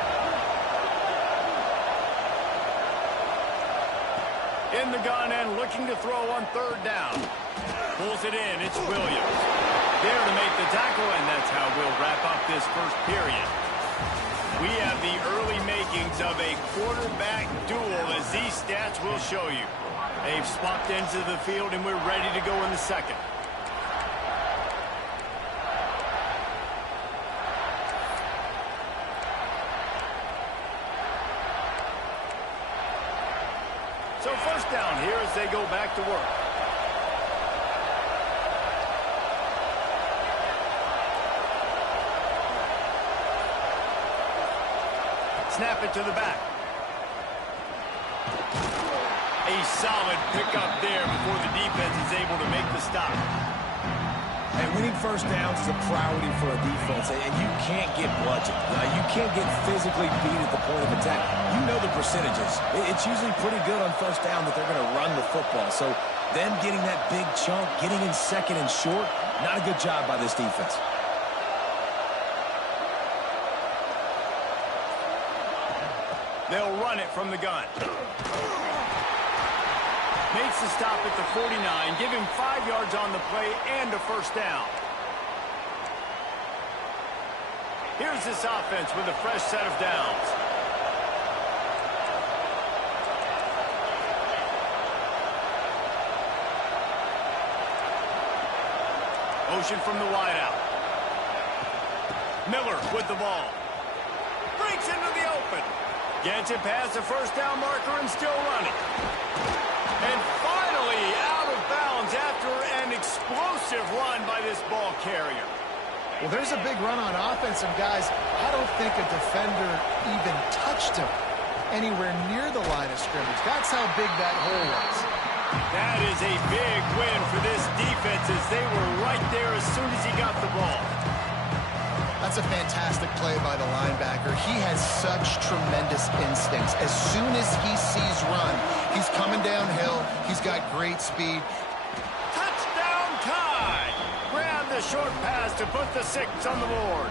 In the gun and looking to throw on third down. Pulls it in. It's Williams. There to make the tackle, and that's how we'll wrap up this first period. We have the early makings of a quarterback duel, as these stats will show you. They've swapped into the field, and we're ready to go in the second. So first down here as they go back to work. Snap it to the back. A solid pickup there before the defense is able to make the stop. And winning first downs is a priority for a defense, and you can't get bludgeoned. You can't get physically beat at the point of attack. You know the percentages. It's usually pretty good on first down that they're going to run the football. So them getting that big chunk, getting in second and short, not a good job by this defense. They'll run it from the gun. Makes the stop at the 49. Give him 5 yards on the play and a first down. Here's this offense with a fresh set of downs. Motion from the wideout. Miller with the ball. Breaks into the open. Gets it past the first down marker and still running. And finally out of bounds after an explosive run by this ball carrier. Well, there's a big run on offense, and guys, I don't think a defender even touched him anywhere near the line of scrimmage. That's how big that hole was. That is a big win for this defense, as they were right there as soon as he got the ball. That's a fantastic play by the linebacker. He has such tremendous instincts. As soon as he sees run, he's coming downhill. He's got great speed. Touchdown, Tide! Grab the short pass to put the 6 on the board.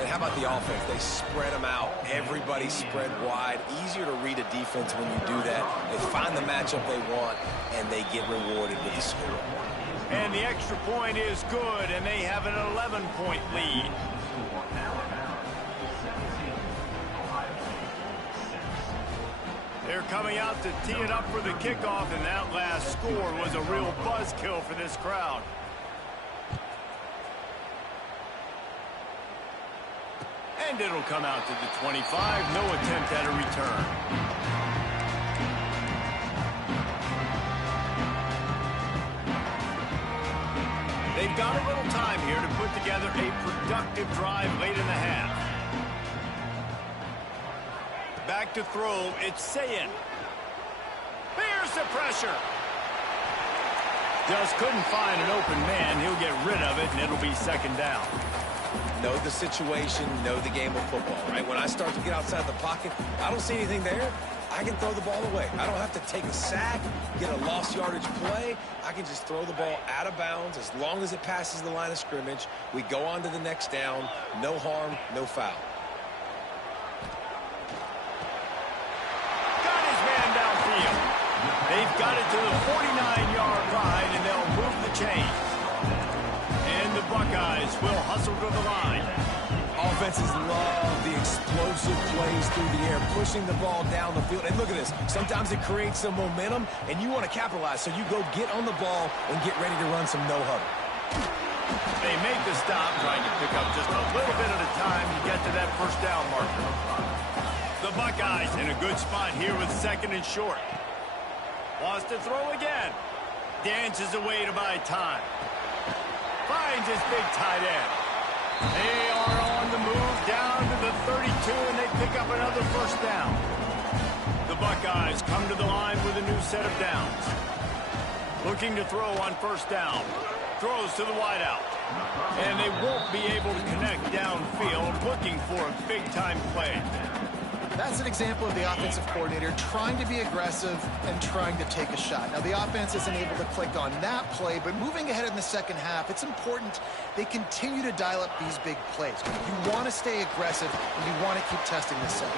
And how about the offense? They spread them out. Everybody spread wide. Easier to read a defense when you do that. They find the matchup they want, and they get rewarded with the score. And the extra point is good, and they have an 11-point lead. They're coming out to tee it up for the kickoff, and that last score was a real buzzkill for this crowd. And it'll come out to the 25. No attempt at a return. They've got a little time here to put together a productive drive late in the half. Back to throw, it's Sayin. There's the pressure. Just couldn't find an open man. He'll get rid of it, and it'll be second down. Know the situation, know the game of football, right? When I start to get outside the pocket, I don't see anything there. I can throw the ball away. I don't have to take a sack, get a lost yardage play. I can just throw the ball out of bounds as long as it passes the line of scrimmage. We go on to the next down. No harm, no foul. Got his man downfield. They've got it to the 49-yard line, and they'll move the chains. And the Buckeyes will hustle to the line. Defenses love the explosive plays through the air, pushing the ball down the field. And look at this. Sometimes it creates some momentum, and you want to capitalize. So you go get on the ball and get ready to run some no-huddle. They make the stop, trying to pick up just a little bit at a time to get to that first down marker. The Buckeyes in a good spot here with 2nd and short. Wants to throw again. Dances away to buy time. Finds his big tight end. They are on the move down to the 32, and they pick up another first down. The Buckeyes come to the line with a new set of downs. Looking to throw on first down. Throws to the wideout. And they won't be able to connect downfield, looking for a big-time play. That's an example of the offensive coordinator trying to be aggressive and trying to take a shot. Now, the offense isn't able to click on that play, but moving ahead in the second half, it's important they continue to dial up these big plays. You want to stay aggressive, and you want to keep testing the set.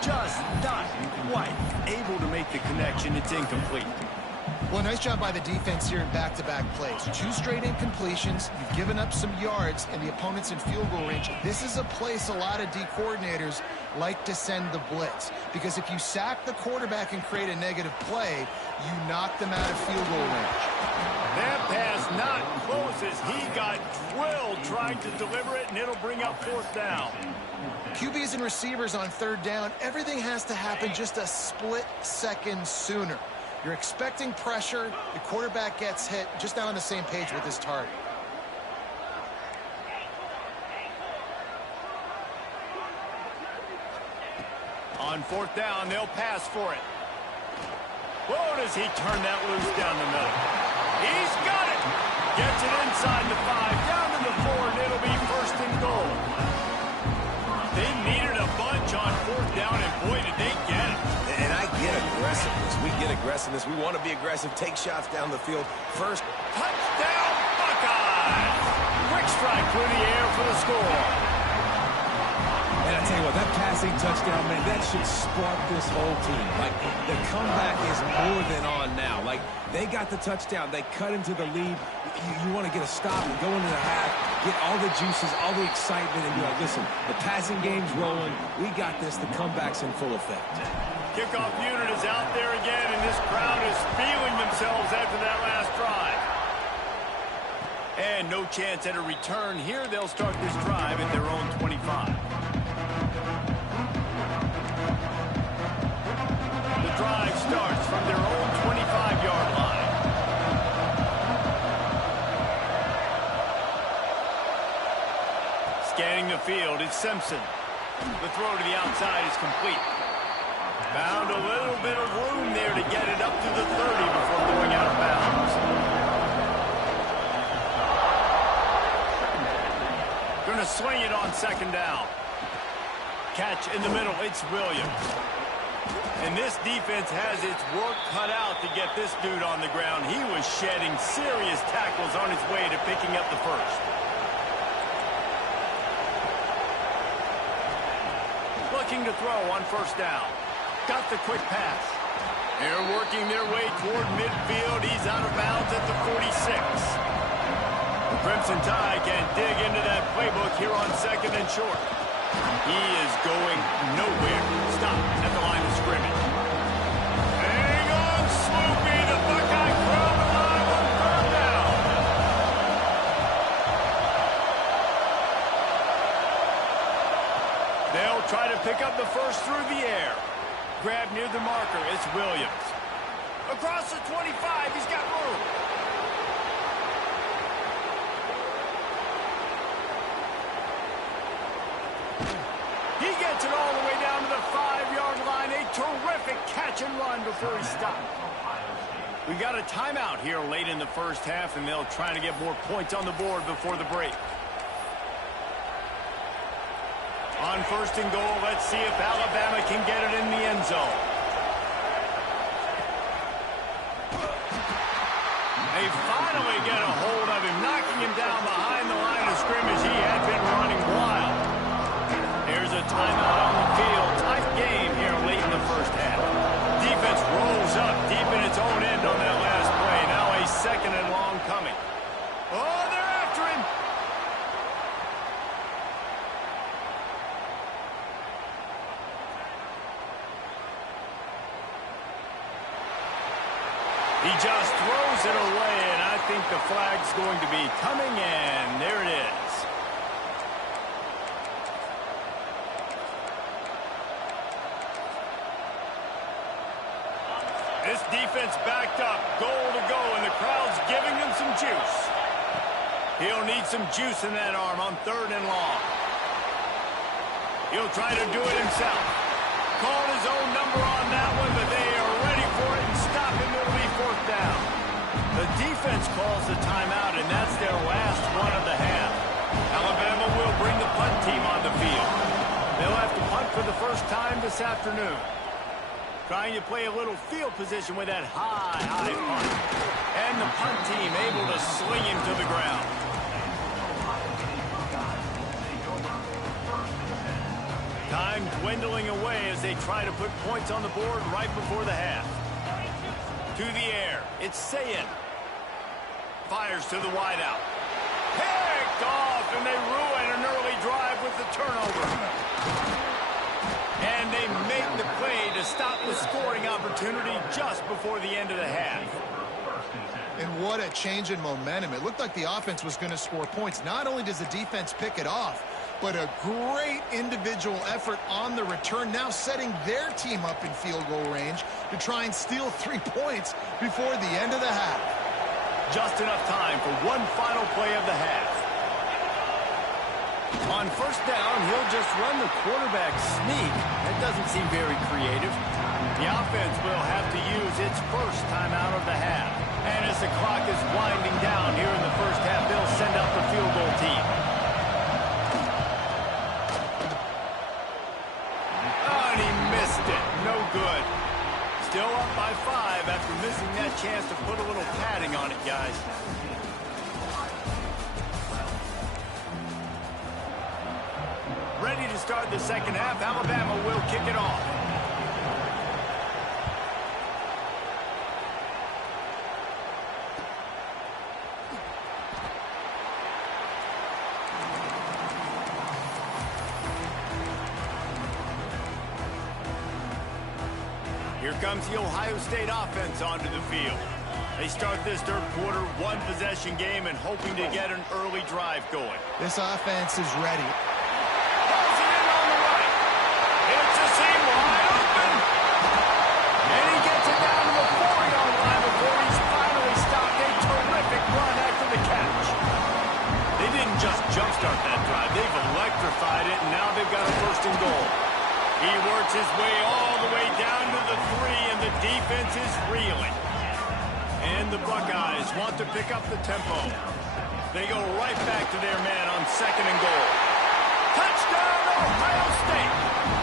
Just not quite able to make the connection. It's incomplete. Well, nice job by the defense here in back-to-back plays. 2 straight incompletions. You've given up some yards, and the opponent's in field goal range. This is a place a lot of D coordinators like to send the blitz, because if you sack the quarterback and create a negative play, you knock them out of field goal range. That pass not close as he got drilled trying to deliver it, and it'll bring up 4th down. QBs and receivers on 3rd down, everything has to happen just a split second sooner. You're expecting pressure, the quarterback gets hit, just not on the same page with his target. On 4th down, they'll pass for it. Whoa, does he turn that loose down the middle? He's got it! Gets it inside the 5, down to the 4, and it'll be 1st and goal. They needed a bunch on 4th down, and boy, did they get it. And I get aggressiveness. We get aggressiveness. We want to be aggressive, take shots down the field. First, touchdown, Buckeyes! Quick strike through the air for the score. And I tell you what, that passing touchdown, man, that should spark this whole team. Like, the comeback is more than on now. Like, they got the touchdown. They cut into the lead. You want to get a stop and go into the half, get all the juices, all the excitement, and be like, listen, the passing game's rolling. We got this. The comeback's in full effect. Kickoff unit is out there again, and this crowd is feeling themselves after that last drive. And no chance at a return here. They'll start this drive at their own 25. The drive starts from their own 25-yard line. Scanning the field, it's Simpson. The throw to the outside is complete. Found a little bit of room there to get it up to the 30 before going out of bounds. Gonna swing it on 2nd down. Catch in the middle, it's Williams. And this defense has its work cut out to get this dude on the ground. He was shedding serious tackles on his way to picking up the first. Looking to throw on 1st down. Got the quick pass. They're working their way toward midfield. He's out of bounds at the 46. The Crimson Tide can dig into that playbook here on 2nd and short. He is going nowhere. Stop at the line of scrimmage. Hang on, Sloopy. The Buckeye crowd alive on 3rd down. They'll try to pick up the first through the air. Grab near the marker, it's Williams. Across the 25, he's got room. He gets it all the way down to the 5-yard line. A terrific catch and run before he stopped. We got a timeout here late in the first half, and they'll try to get more points on the board before the break. On 1st and goal, let's see if Alabama can get it in the end zone. They finally get a hold of him, knocking him down behind the line of scrimmage. He had been running wild. Here's a timeout on the field. Tight game here late in the first half. Defense rolls up deep in its own end on that last play. Now a 2nd and long coming. Oh, they're after him. just throws it away, and I think the flag's going to be coming in. There it is. This defense backed up, goal to go, and the crowd's giving them some juice. He'll need some juice in that arm on 3rd and long. He'll try to do it himself. Called his own number on that one, but they are ready for it, and stop him. It'll be 4th down. The defense calls the timeout, and that's their last one of the half. Alabama will bring the punt team on the field. They'll have to punt for the first time this afternoon. Trying to play a little field position with that high punt. And the punt team able to sling him to the ground. Time dwindling away as they try to put points on the board right before the half. To the air, it's Sayin. Fires to the wideout. Picked off, and they ruin an early drive with the turnover. And they make the play to stop the scoring opportunity just before the end of the half. And what a change in momentum. It looked like the offense was going to score points. Not only does the defense pick it off, but a great individual effort on the return, now setting their team up in field goal range to try and steal 3 points before the end of the half. Just enough time for one final play of the half. On 1st down, he'll just run the quarterback sneak. That doesn't seem very creative. The offense will have to use its first timeout of the half. And as the clock is winding down here in the first half, they'll send out the field goal team. Oh, and he missed it. No good. Still up by 5 after missing that chance to put a little padding on it, guys. Ready to start the second half. Alabama will kick it off. Here comes the Ohio State offense onto the field. They start this 3rd quarter one-possession game and hoping to get an early drive going. This offense is ready. Jumpstart that drive. They've electrified it, and now they've got a 1st and goal. He works his way all the way down to the 3, and the defense is reeling. And the Buckeyes want to pick up the tempo. They go right back to their man on 2nd and goal. Touchdown, Ohio State!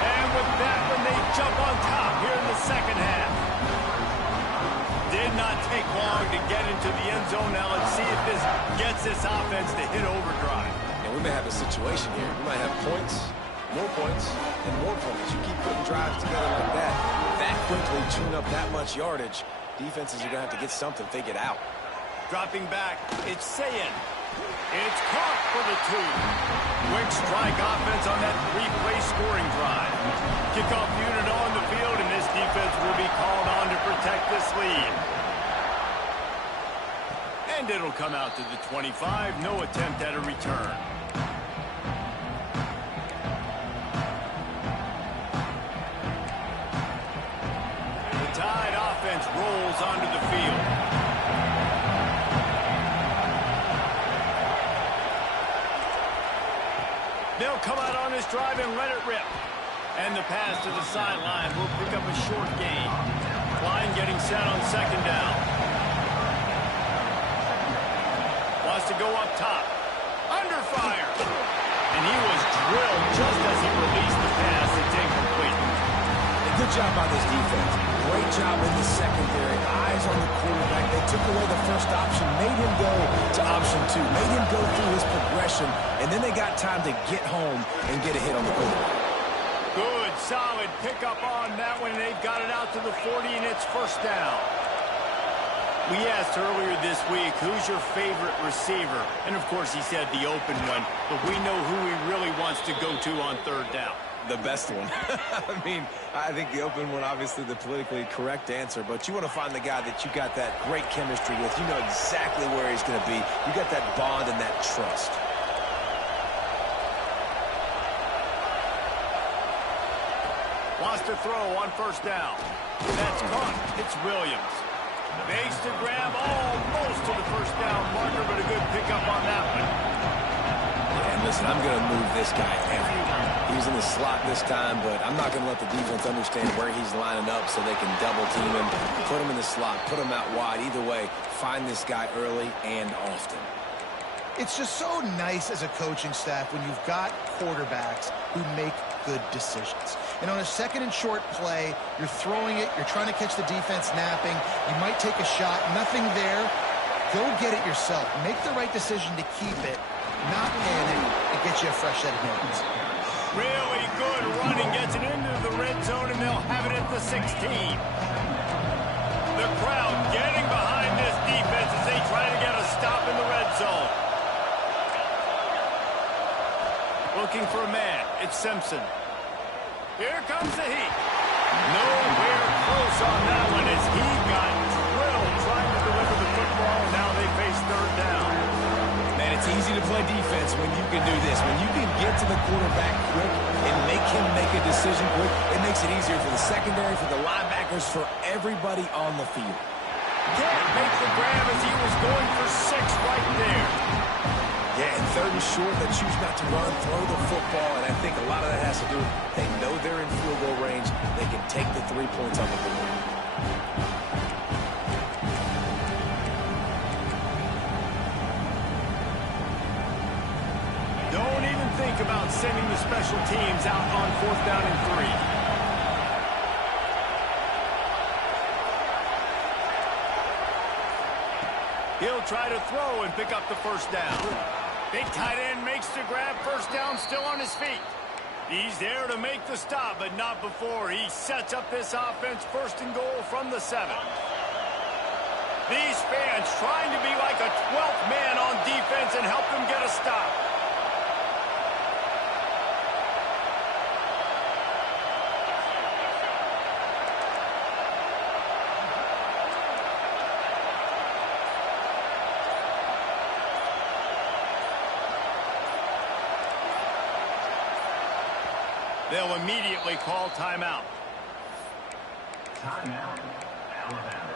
And with that one, they jump on top here in the second half. Did not take long to get into the end zone. Now let's see if this gets this offense to hit overdrive. And we may have a situation here. We might have points, and more points. You keep putting drives together like that quickly, chewing up that much yardage, defenses are going to have to get something figured out. Dropping back, it's Sayin. It's caught for the 2. Quick strike offense on that 3-play scoring drive. Kickoff unit on the field, and this defense will be called on to protect this lead. And it'll come out to the 25. No attempt at a return. The Tide offense rolls onto the field. They'll come out on this drive and let it rip. And the pass to the sideline will pick up a short gain. Line getting set on 2nd down. Wants to go up top. Under fire. And he was drilled just as he released the pass. It's incomplete. Good job by this defense. Great job in the secondary. Eyes on the quarterback. They took away the first option, made him go to option 2, made him go through his progression, and then they got time to get home and get a hit on the quarterback. Good, solid pickup on that one. They've got it out to the 40, and it's 1st down. We asked earlier this week, who's your favorite receiver? And, of course, he said the open one, but we know who he really wants to go to on 3rd down. the best one. I mean, I think the open one, obviously the politically correct answer, but you want to find the guy that you got that great chemistry with. You know exactly where he's going to be. You got that bond and that trust. Wants to throw on first down. That's caught. It's Williams. Makes the grab almost to the first down marker, but a good pickup on that one. And listen, I'm going to move this guy everywhere. He's in the slot this time, but I'm not going to let the defense understand where he's lining up so they can double team him, put him in the slot, put him out wide. Either way, find this guy early and often. It's just so nice as a coaching staff when you've got quarterbacks who make good decisions. And on a second and short play, you're throwing it, you're trying to catch the defense napping, you might take a shot, nothing there. Go get it yourself. Make the right decision to keep it, not panic, and get you a fresh set of hands. Really good running, gets it into the red zone, and they'll have it at the 16. The crowd getting behind this defense as they try to get a stop in the red zone. Looking for a man. It's Simpson. Here comes the heat. Nowhere close on that one as he got drilled trying to deliver the football. Now they face third down. Man, it's easy to play defense when you can do this. When you can get to the quarterback quick and make him make a decision quick, it makes it easier for the secondary, for the linebackers, for everybody on the field. Can't make the grab as he was going for 6 right there. Yeah, and third and short, they choose not to run, throw the football, and I think a lot of that has to do with they know they're in field goal range. They can take the 3 points on the board. Don't even think about sending the special teams out on 4th down and 3. He'll try to throw and pick up the first down. Big tight end makes the grab, first down, still on his feet. He's there to make the stop, but not before he sets up this offense, 1st and goal from the 7. These fans trying to be like a 12th man on defense and help them get a stop. They'll immediately call timeout. Timeout, Alabama.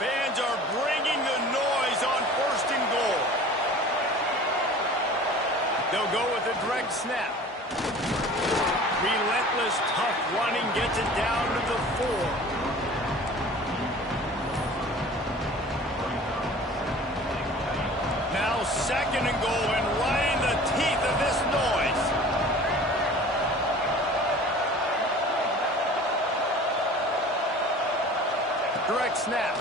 Fans are bringing the noise on 1st and goal. They'll go with a direct snap. Relentless, tough running gets it down to the 4. Now 2nd and goal and right in the teeth of this noise. Direct snap.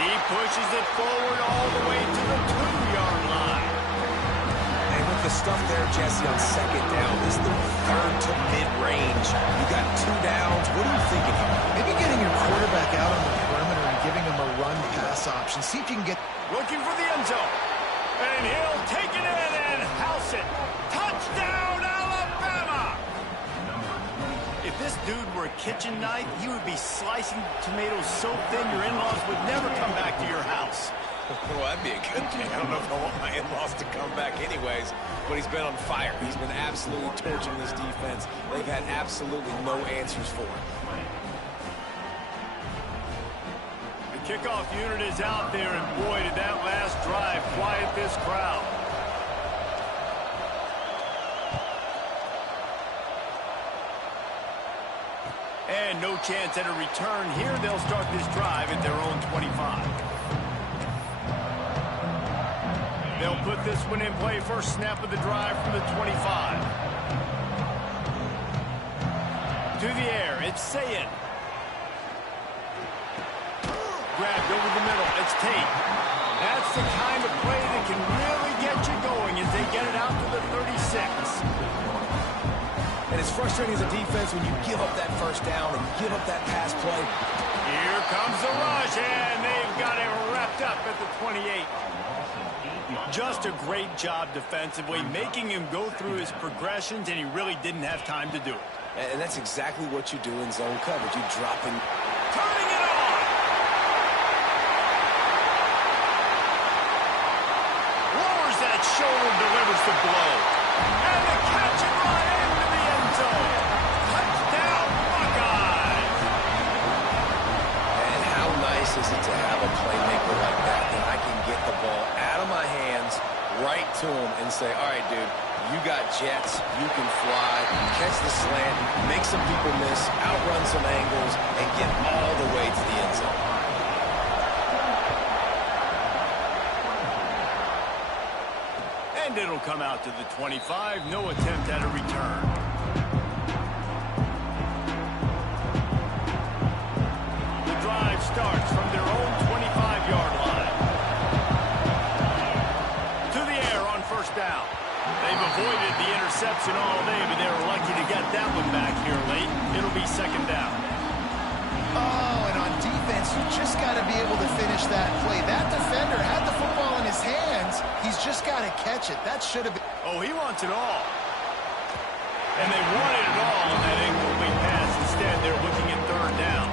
He pushes it forward all the way to the 2-yard line. And with the stuff there, Jesse, on 2nd down, this is the 3rd to mid-range. You got 2 downs. What are you thinking here? Maybe getting your quarterback out on the perimeter and giving him a run-pass option. See if you can get... Looking for the end zone. And he'll take it in and house it. Touchdown, Alabama! If this dude were a kitchen knife, he would be slicing tomatoes so thin your in-laws would never come back to your house. Well, that'd be a good thing. I don't know if I want my in-laws to come back anyways, but he's been on fire. He's been absolutely torching this defense. They've had absolutely no answers for him. Kickoff unit is out there, and boy, did that last drive quiet this crowd. And no chance at a return here. They'll start this drive at their own 25. They'll put this one in play. First snap of the drive from the 25. To the air, it's Sayed. Grabbed over the middle. It's Tate. That's the kind of play that can really get you going as they get it out to the 36. And it's frustrating as a defense when you give up that first down and give up that pass play. Here comes the rush, and they've got it wrapped up at the 28. Just a great job defensively, making him go through his progressions, and he really didn't have time to do it. And that's exactly what you do in zone coverage. You drop him. Turning it on! Lowers that shoulder, delivers the blow. And the catch and run into the end zone. Touchdown, Buckeyes! And how nice is it to have a playmaker like that I can get the ball out of my hands right to him and say, all right, dude, you got jets, you can fly, catch the slant, make some people miss, outrun some angles, and get all the way to the end zone. And it'll come out to the 25. No attempt at a return. The drive starts from their own 25-yard line. To the air on first down. They've avoided the interception all day, but they were lucky to get that one back here late. It'll be second down. Oh, and on defense, you just got to be able to finish that play. That defender had the football in his hands. He's just got to catch it. That should have been... Oh, he wants it all. And they wanted it all on that incomplete pass. Instead, they're looking at third down.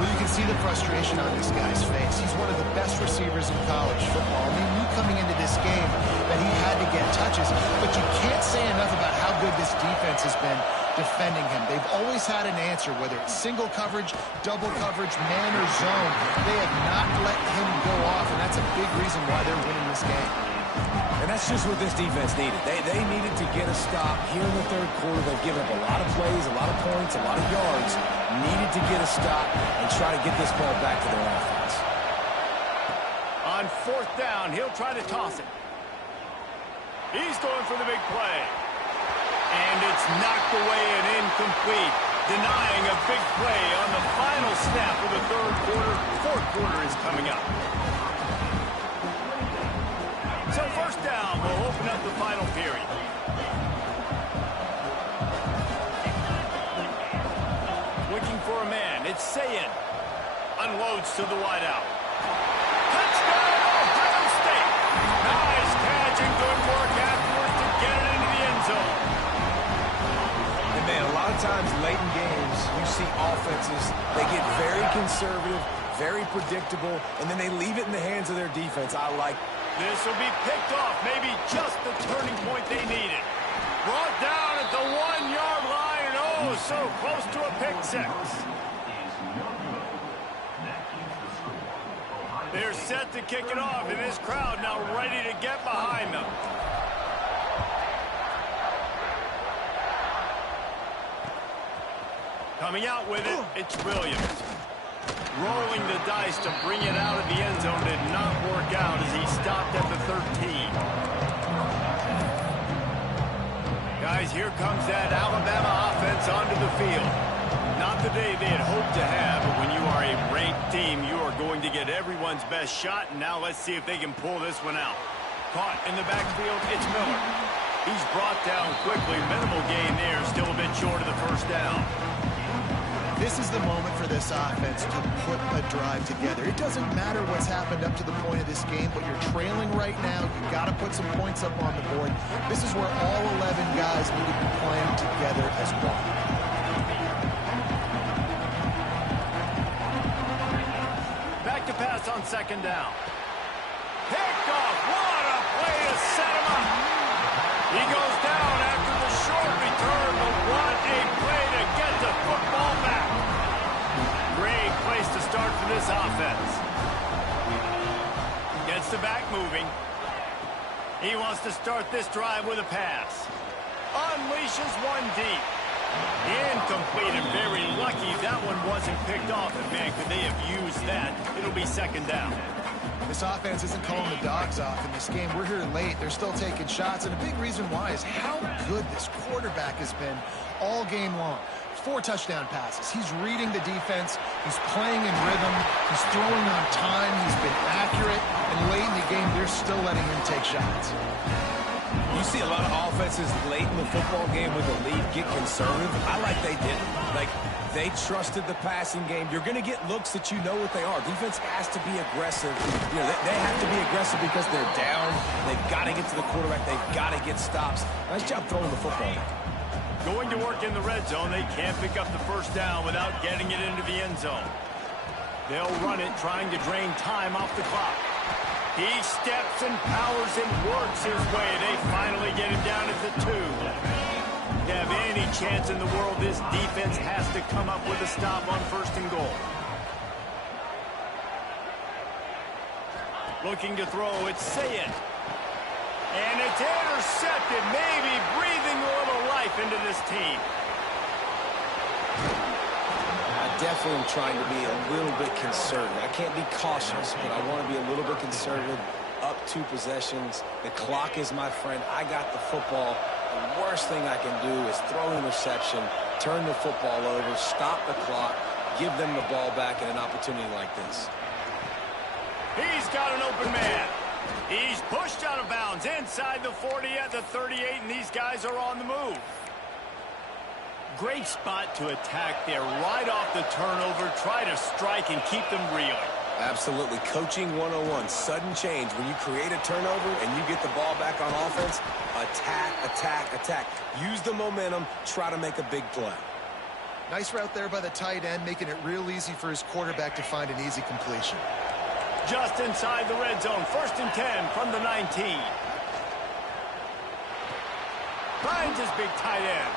Well, you can see the frustration on this guy's face. He's one of the best receivers in college football. And he knew coming into this game that he had to get touches. But you can't say enough about how good this defense has been defending him. They've always had an answer, whether it's single coverage, double coverage, man or zone. They have not let him go off, and that's a big reason why they're winning this game. And that's just what this defense needed. They needed to get a stop here in the third quarter. They've given up a lot of plays, a lot of points, a lot of yards. Needed to get a stop and try to get this ball back to their offense. On fourth down, he'll try to toss it. He's going for the big play. And it's knocked away and incomplete, denying a big play on the final snap of the third quarter. Fourth quarter is coming up. So first down will open up the final period. Looking for a man. It's Sayin. Unloads to the wideout. Touchdown, Ohio State. Nice catch and good work afterwards to get it into the end zone. And man, a lot of times late in games, you see offenses, they get very conservative, very predictable, and then they leave it in the hands of their defense. I like this will be picked off, maybe just the turning point they needed. Brought down at the 1-yard line, and oh, so close to a pick six. They're set to kick it off, and this crowd now ready to get behind them. Coming out with it, it's Williams. Rolling the dice to bring it out of the end zone did not work out as he stopped at the 13. Guys, here comes that Alabama offense onto the field. Not the day they had hoped to have, but when you are a ranked team, you are going to get everyone's best shot, and now let's see if they can pull this one out. Caught in the backfield, it's Miller. He's brought down quickly. Minimal gain there, still a bit short of the first down. This is the moment for this offense to put a drive together. It doesn't matter what's happened up to the point of this game, but you're trailing right now. You've got to put some points up on the board. This is where all 11 guys need to be playing together as one. Back to pass on second down. Picked off. What a play to set him up. He goes down after the short return, but what a play to get the football back. Great place to start for this offense. Gets the back moving. He wants to start this drive with a pass. Unleashes one deep. Incomplete and very lucky that one wasn't picked off. And man, could they have used that? It'll be second down. This offense isn't calling the dogs off in this game. We're here late. They're still taking shots. And a big reason why is how good this quarterback has been all game long. 4 touchdown passes. He's reading the defense. He's playing in rhythm. He's throwing on time. He's been accurate. And late in the game, they're still letting him take shots. You see a lot of offenses late in the football game with a lead get conservative. I like they didn't. Like, they trusted the passing game. You're going to get looks that you know what they are. Defense has to be aggressive. You know, they have to be aggressive because they're down. They've got to get to the quarterback. They've got to get stops. Nice job throwing the football. Going to work in the red zone. They can't pick up the first down without getting it into the end zone. They'll run it, trying to drain time off the clock. He steps and powers and works his way. They finally get him down at the 2. To have any chance in the world, this defense has to come up with a stop on 1st and goal. Looking to throw, it's Sayed. And it's intercepted, maybe breathing a little life into this team. I definitely am trying to be a little bit conservative. I can't be cautious, but I want to be a little bit conservative. Up 2 possessions. The clock is my friend. I got the football. The worst thing I can do is throw an interception, turn the football over, stop the clock, give them the ball back in an opportunity like this. He's got an open man. He's pushed out of bounds inside the 40 at the 38, and these guys are on the move. Great spot to attack there right off the turnover. Try to strike and keep them reeling. Absolutely. Coaching 101. Sudden change. When you create a turnover and you get the ball back on offense, attack, attack, attack. Use the momentum. Try to make a big play. Nice route there by the tight end, making it real easy for his quarterback to find an easy completion. Just inside the red zone. 1st and 10 from the 19. Finds his big tight end.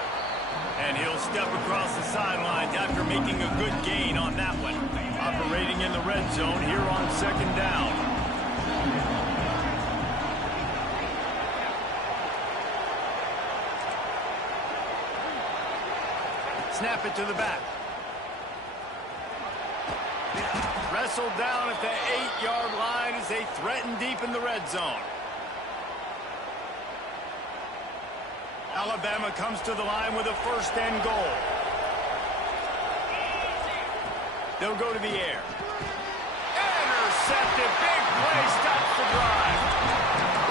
And he'll step across the sidelines after making a good gain on that one. Operating in the red zone here on 2nd down. Snap it to the back. Wrestled down at the 8-yard line as they threaten deep in the red zone. Alabama comes to the line with a 1st and goal. They'll go to the air. Intercepted. Big play. Stops the drive.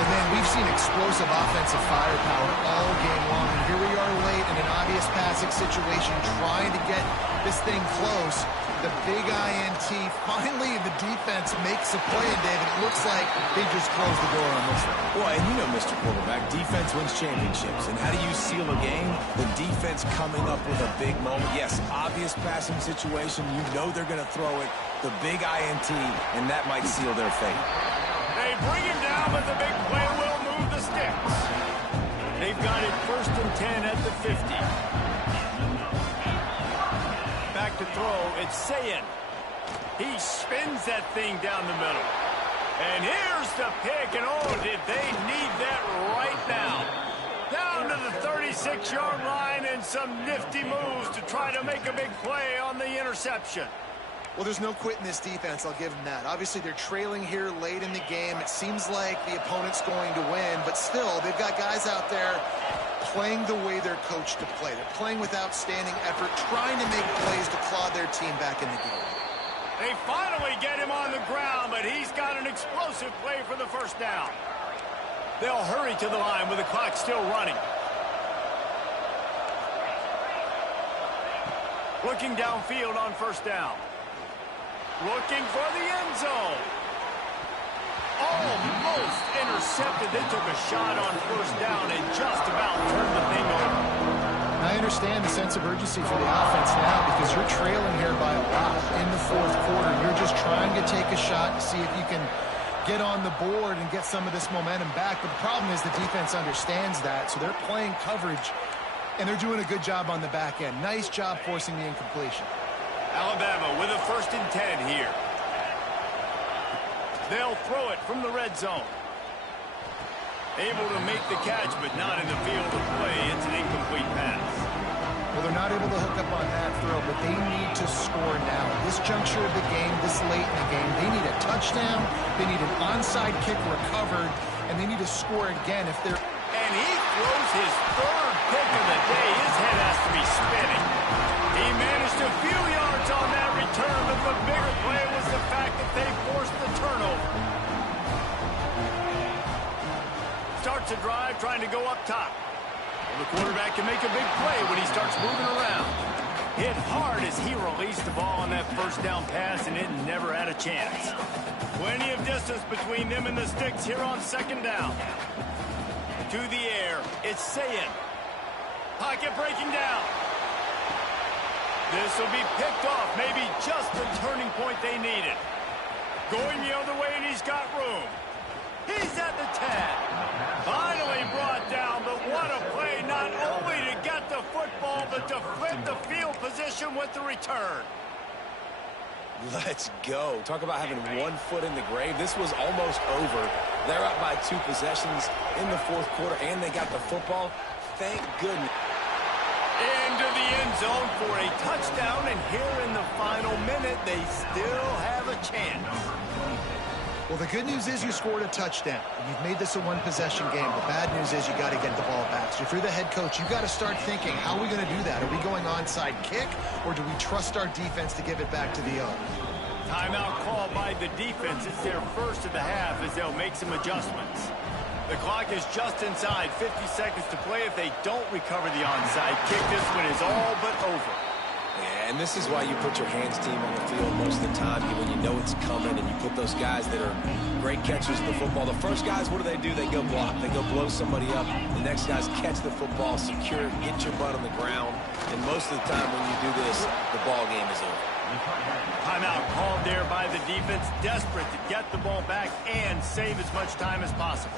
And then we've seen explosive offensive firepower all game long. And here we are late in an obvious passing situation, trying to get this thing close. The big INT. Finally, the defense makes a play, and David, it looks like they just closed the door on this one. Well, and you know, Mr. Quarterback, defense wins championships. And how do you seal a game? The defense coming up with a big moment. Yes, obvious passing situation. You know they're going to throw it. The big INT, and that might seal their fate. They bring him down, but the big play will move the sticks. They've got it 1st and 10 at the 50. Back to throw, it's Sayed. He spins that thing down the middle. And here's the pick, and oh, did they need that right now. Down to the 36-yard line, and some nifty moves to try to make a big play on the interception. Well, there's no quitting this defense, I'll give them that. Obviously, they're trailing here late in the game. It seems like the opponent's going to win, but still, they've got guys out there playing the way they're coached to play. They're playing with outstanding effort, trying to make plays to claw their team back in the game. They finally get him on the ground, but he's got an explosive play for the 1st down. They'll hurry to the line with the clock still running. Looking downfield on 1st down. Looking for the end zone. Almost intercepted. They took a shot on 1st down and just about turned the thing over. I understand the sense of urgency for the offense now because you're trailing here by a lot in the 4th quarter. You're just trying to take a shot to see if you can get on the board and get some of this momentum back. But the problem is the defense understands that, so they're playing coverage, and they're doing a good job on the back end. Nice job forcing the incompletion. Alabama with a 1st and 10 here. They'll throw it from the red zone. Able to make the catch, but not in the field of play. It's an incomplete pass. Well, they're not able to hook up on that throw, but they need to score now. This juncture of the game, this late in the game, they need a touchdown, they need an onside kick recovered, and they need to score again if they're... And he throws his 3rd pick of the day. His head has to be spinning. He managed a few yards on that return, but the bigger play was the fact that they forced the turnover. Starts starts a drive trying to go up top. Well, the quarterback can make a big play when he starts moving around. Hit hard as he released the ball on that first down pass, and it never had a chance. Plenty of distance between them and the sticks here on second down. To the air, it's Sayin. Pocket breaking down. This will be picked off, maybe just the turning point they needed. Going the other way, and he's got room. He's at the 10. Finally brought down, but what a play, not only to get the football, but to flip the field position with the return. Let's go. Talk about having one foot in the grave. This was almost over. They're up by 2 possessions in the fourth quarter, and they got the football. Thank goodness. Into the end zone for a touchdown, and here in the final minute, they still have a chance. Well, the good news is you scored a touchdown. You've made this a one-possession game. The bad news is you got to get the ball back. So if you're the head coach, you've got to start thinking, how are we going to do that? Are we going onside kick, or do we trust our defense to give it back to the owner? Timeout called by the defense. It's their first of the half as they'll make some adjustments. The clock is just inside 50 seconds to play. If they don't recover the onside kick, this one is all but over. Yeah, and this is why you put your hands team on the field most of the time when you know it's coming, and you put those guys that are great catchers of the football. The first guys, what do? They go block. They go blow somebody up. The next guys catch the football, secure it, get your butt on the ground. And most of the time when you do this, the ball game is over. Timeout called there by the defense, desperate to get the ball back and save as much time as possible.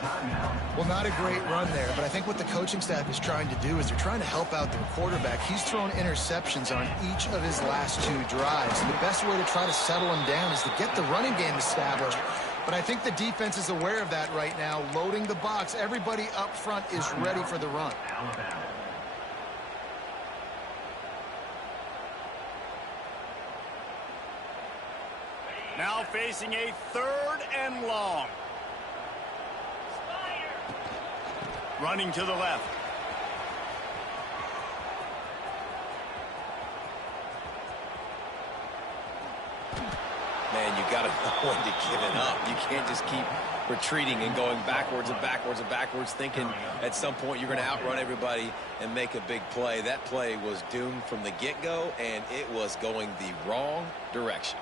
Well, not a great run there, but I think what the coaching staff is trying to do is they're trying to help out their quarterback. He's thrown interceptions on each of his last 2 drives, and the best way to try to settle him down is to get the running game established. But I think the defense is aware of that right now, loading the box. Everybody up front is ready for the run. Now facing a 3rd and long. Running to the left. Man, you got to know when to give it up. You can't just keep retreating and going backwards and backwards and backwards, thinking at some point you're going to outrun everybody and make a big play. That play was doomed from the get-go, and it was going the wrong direction.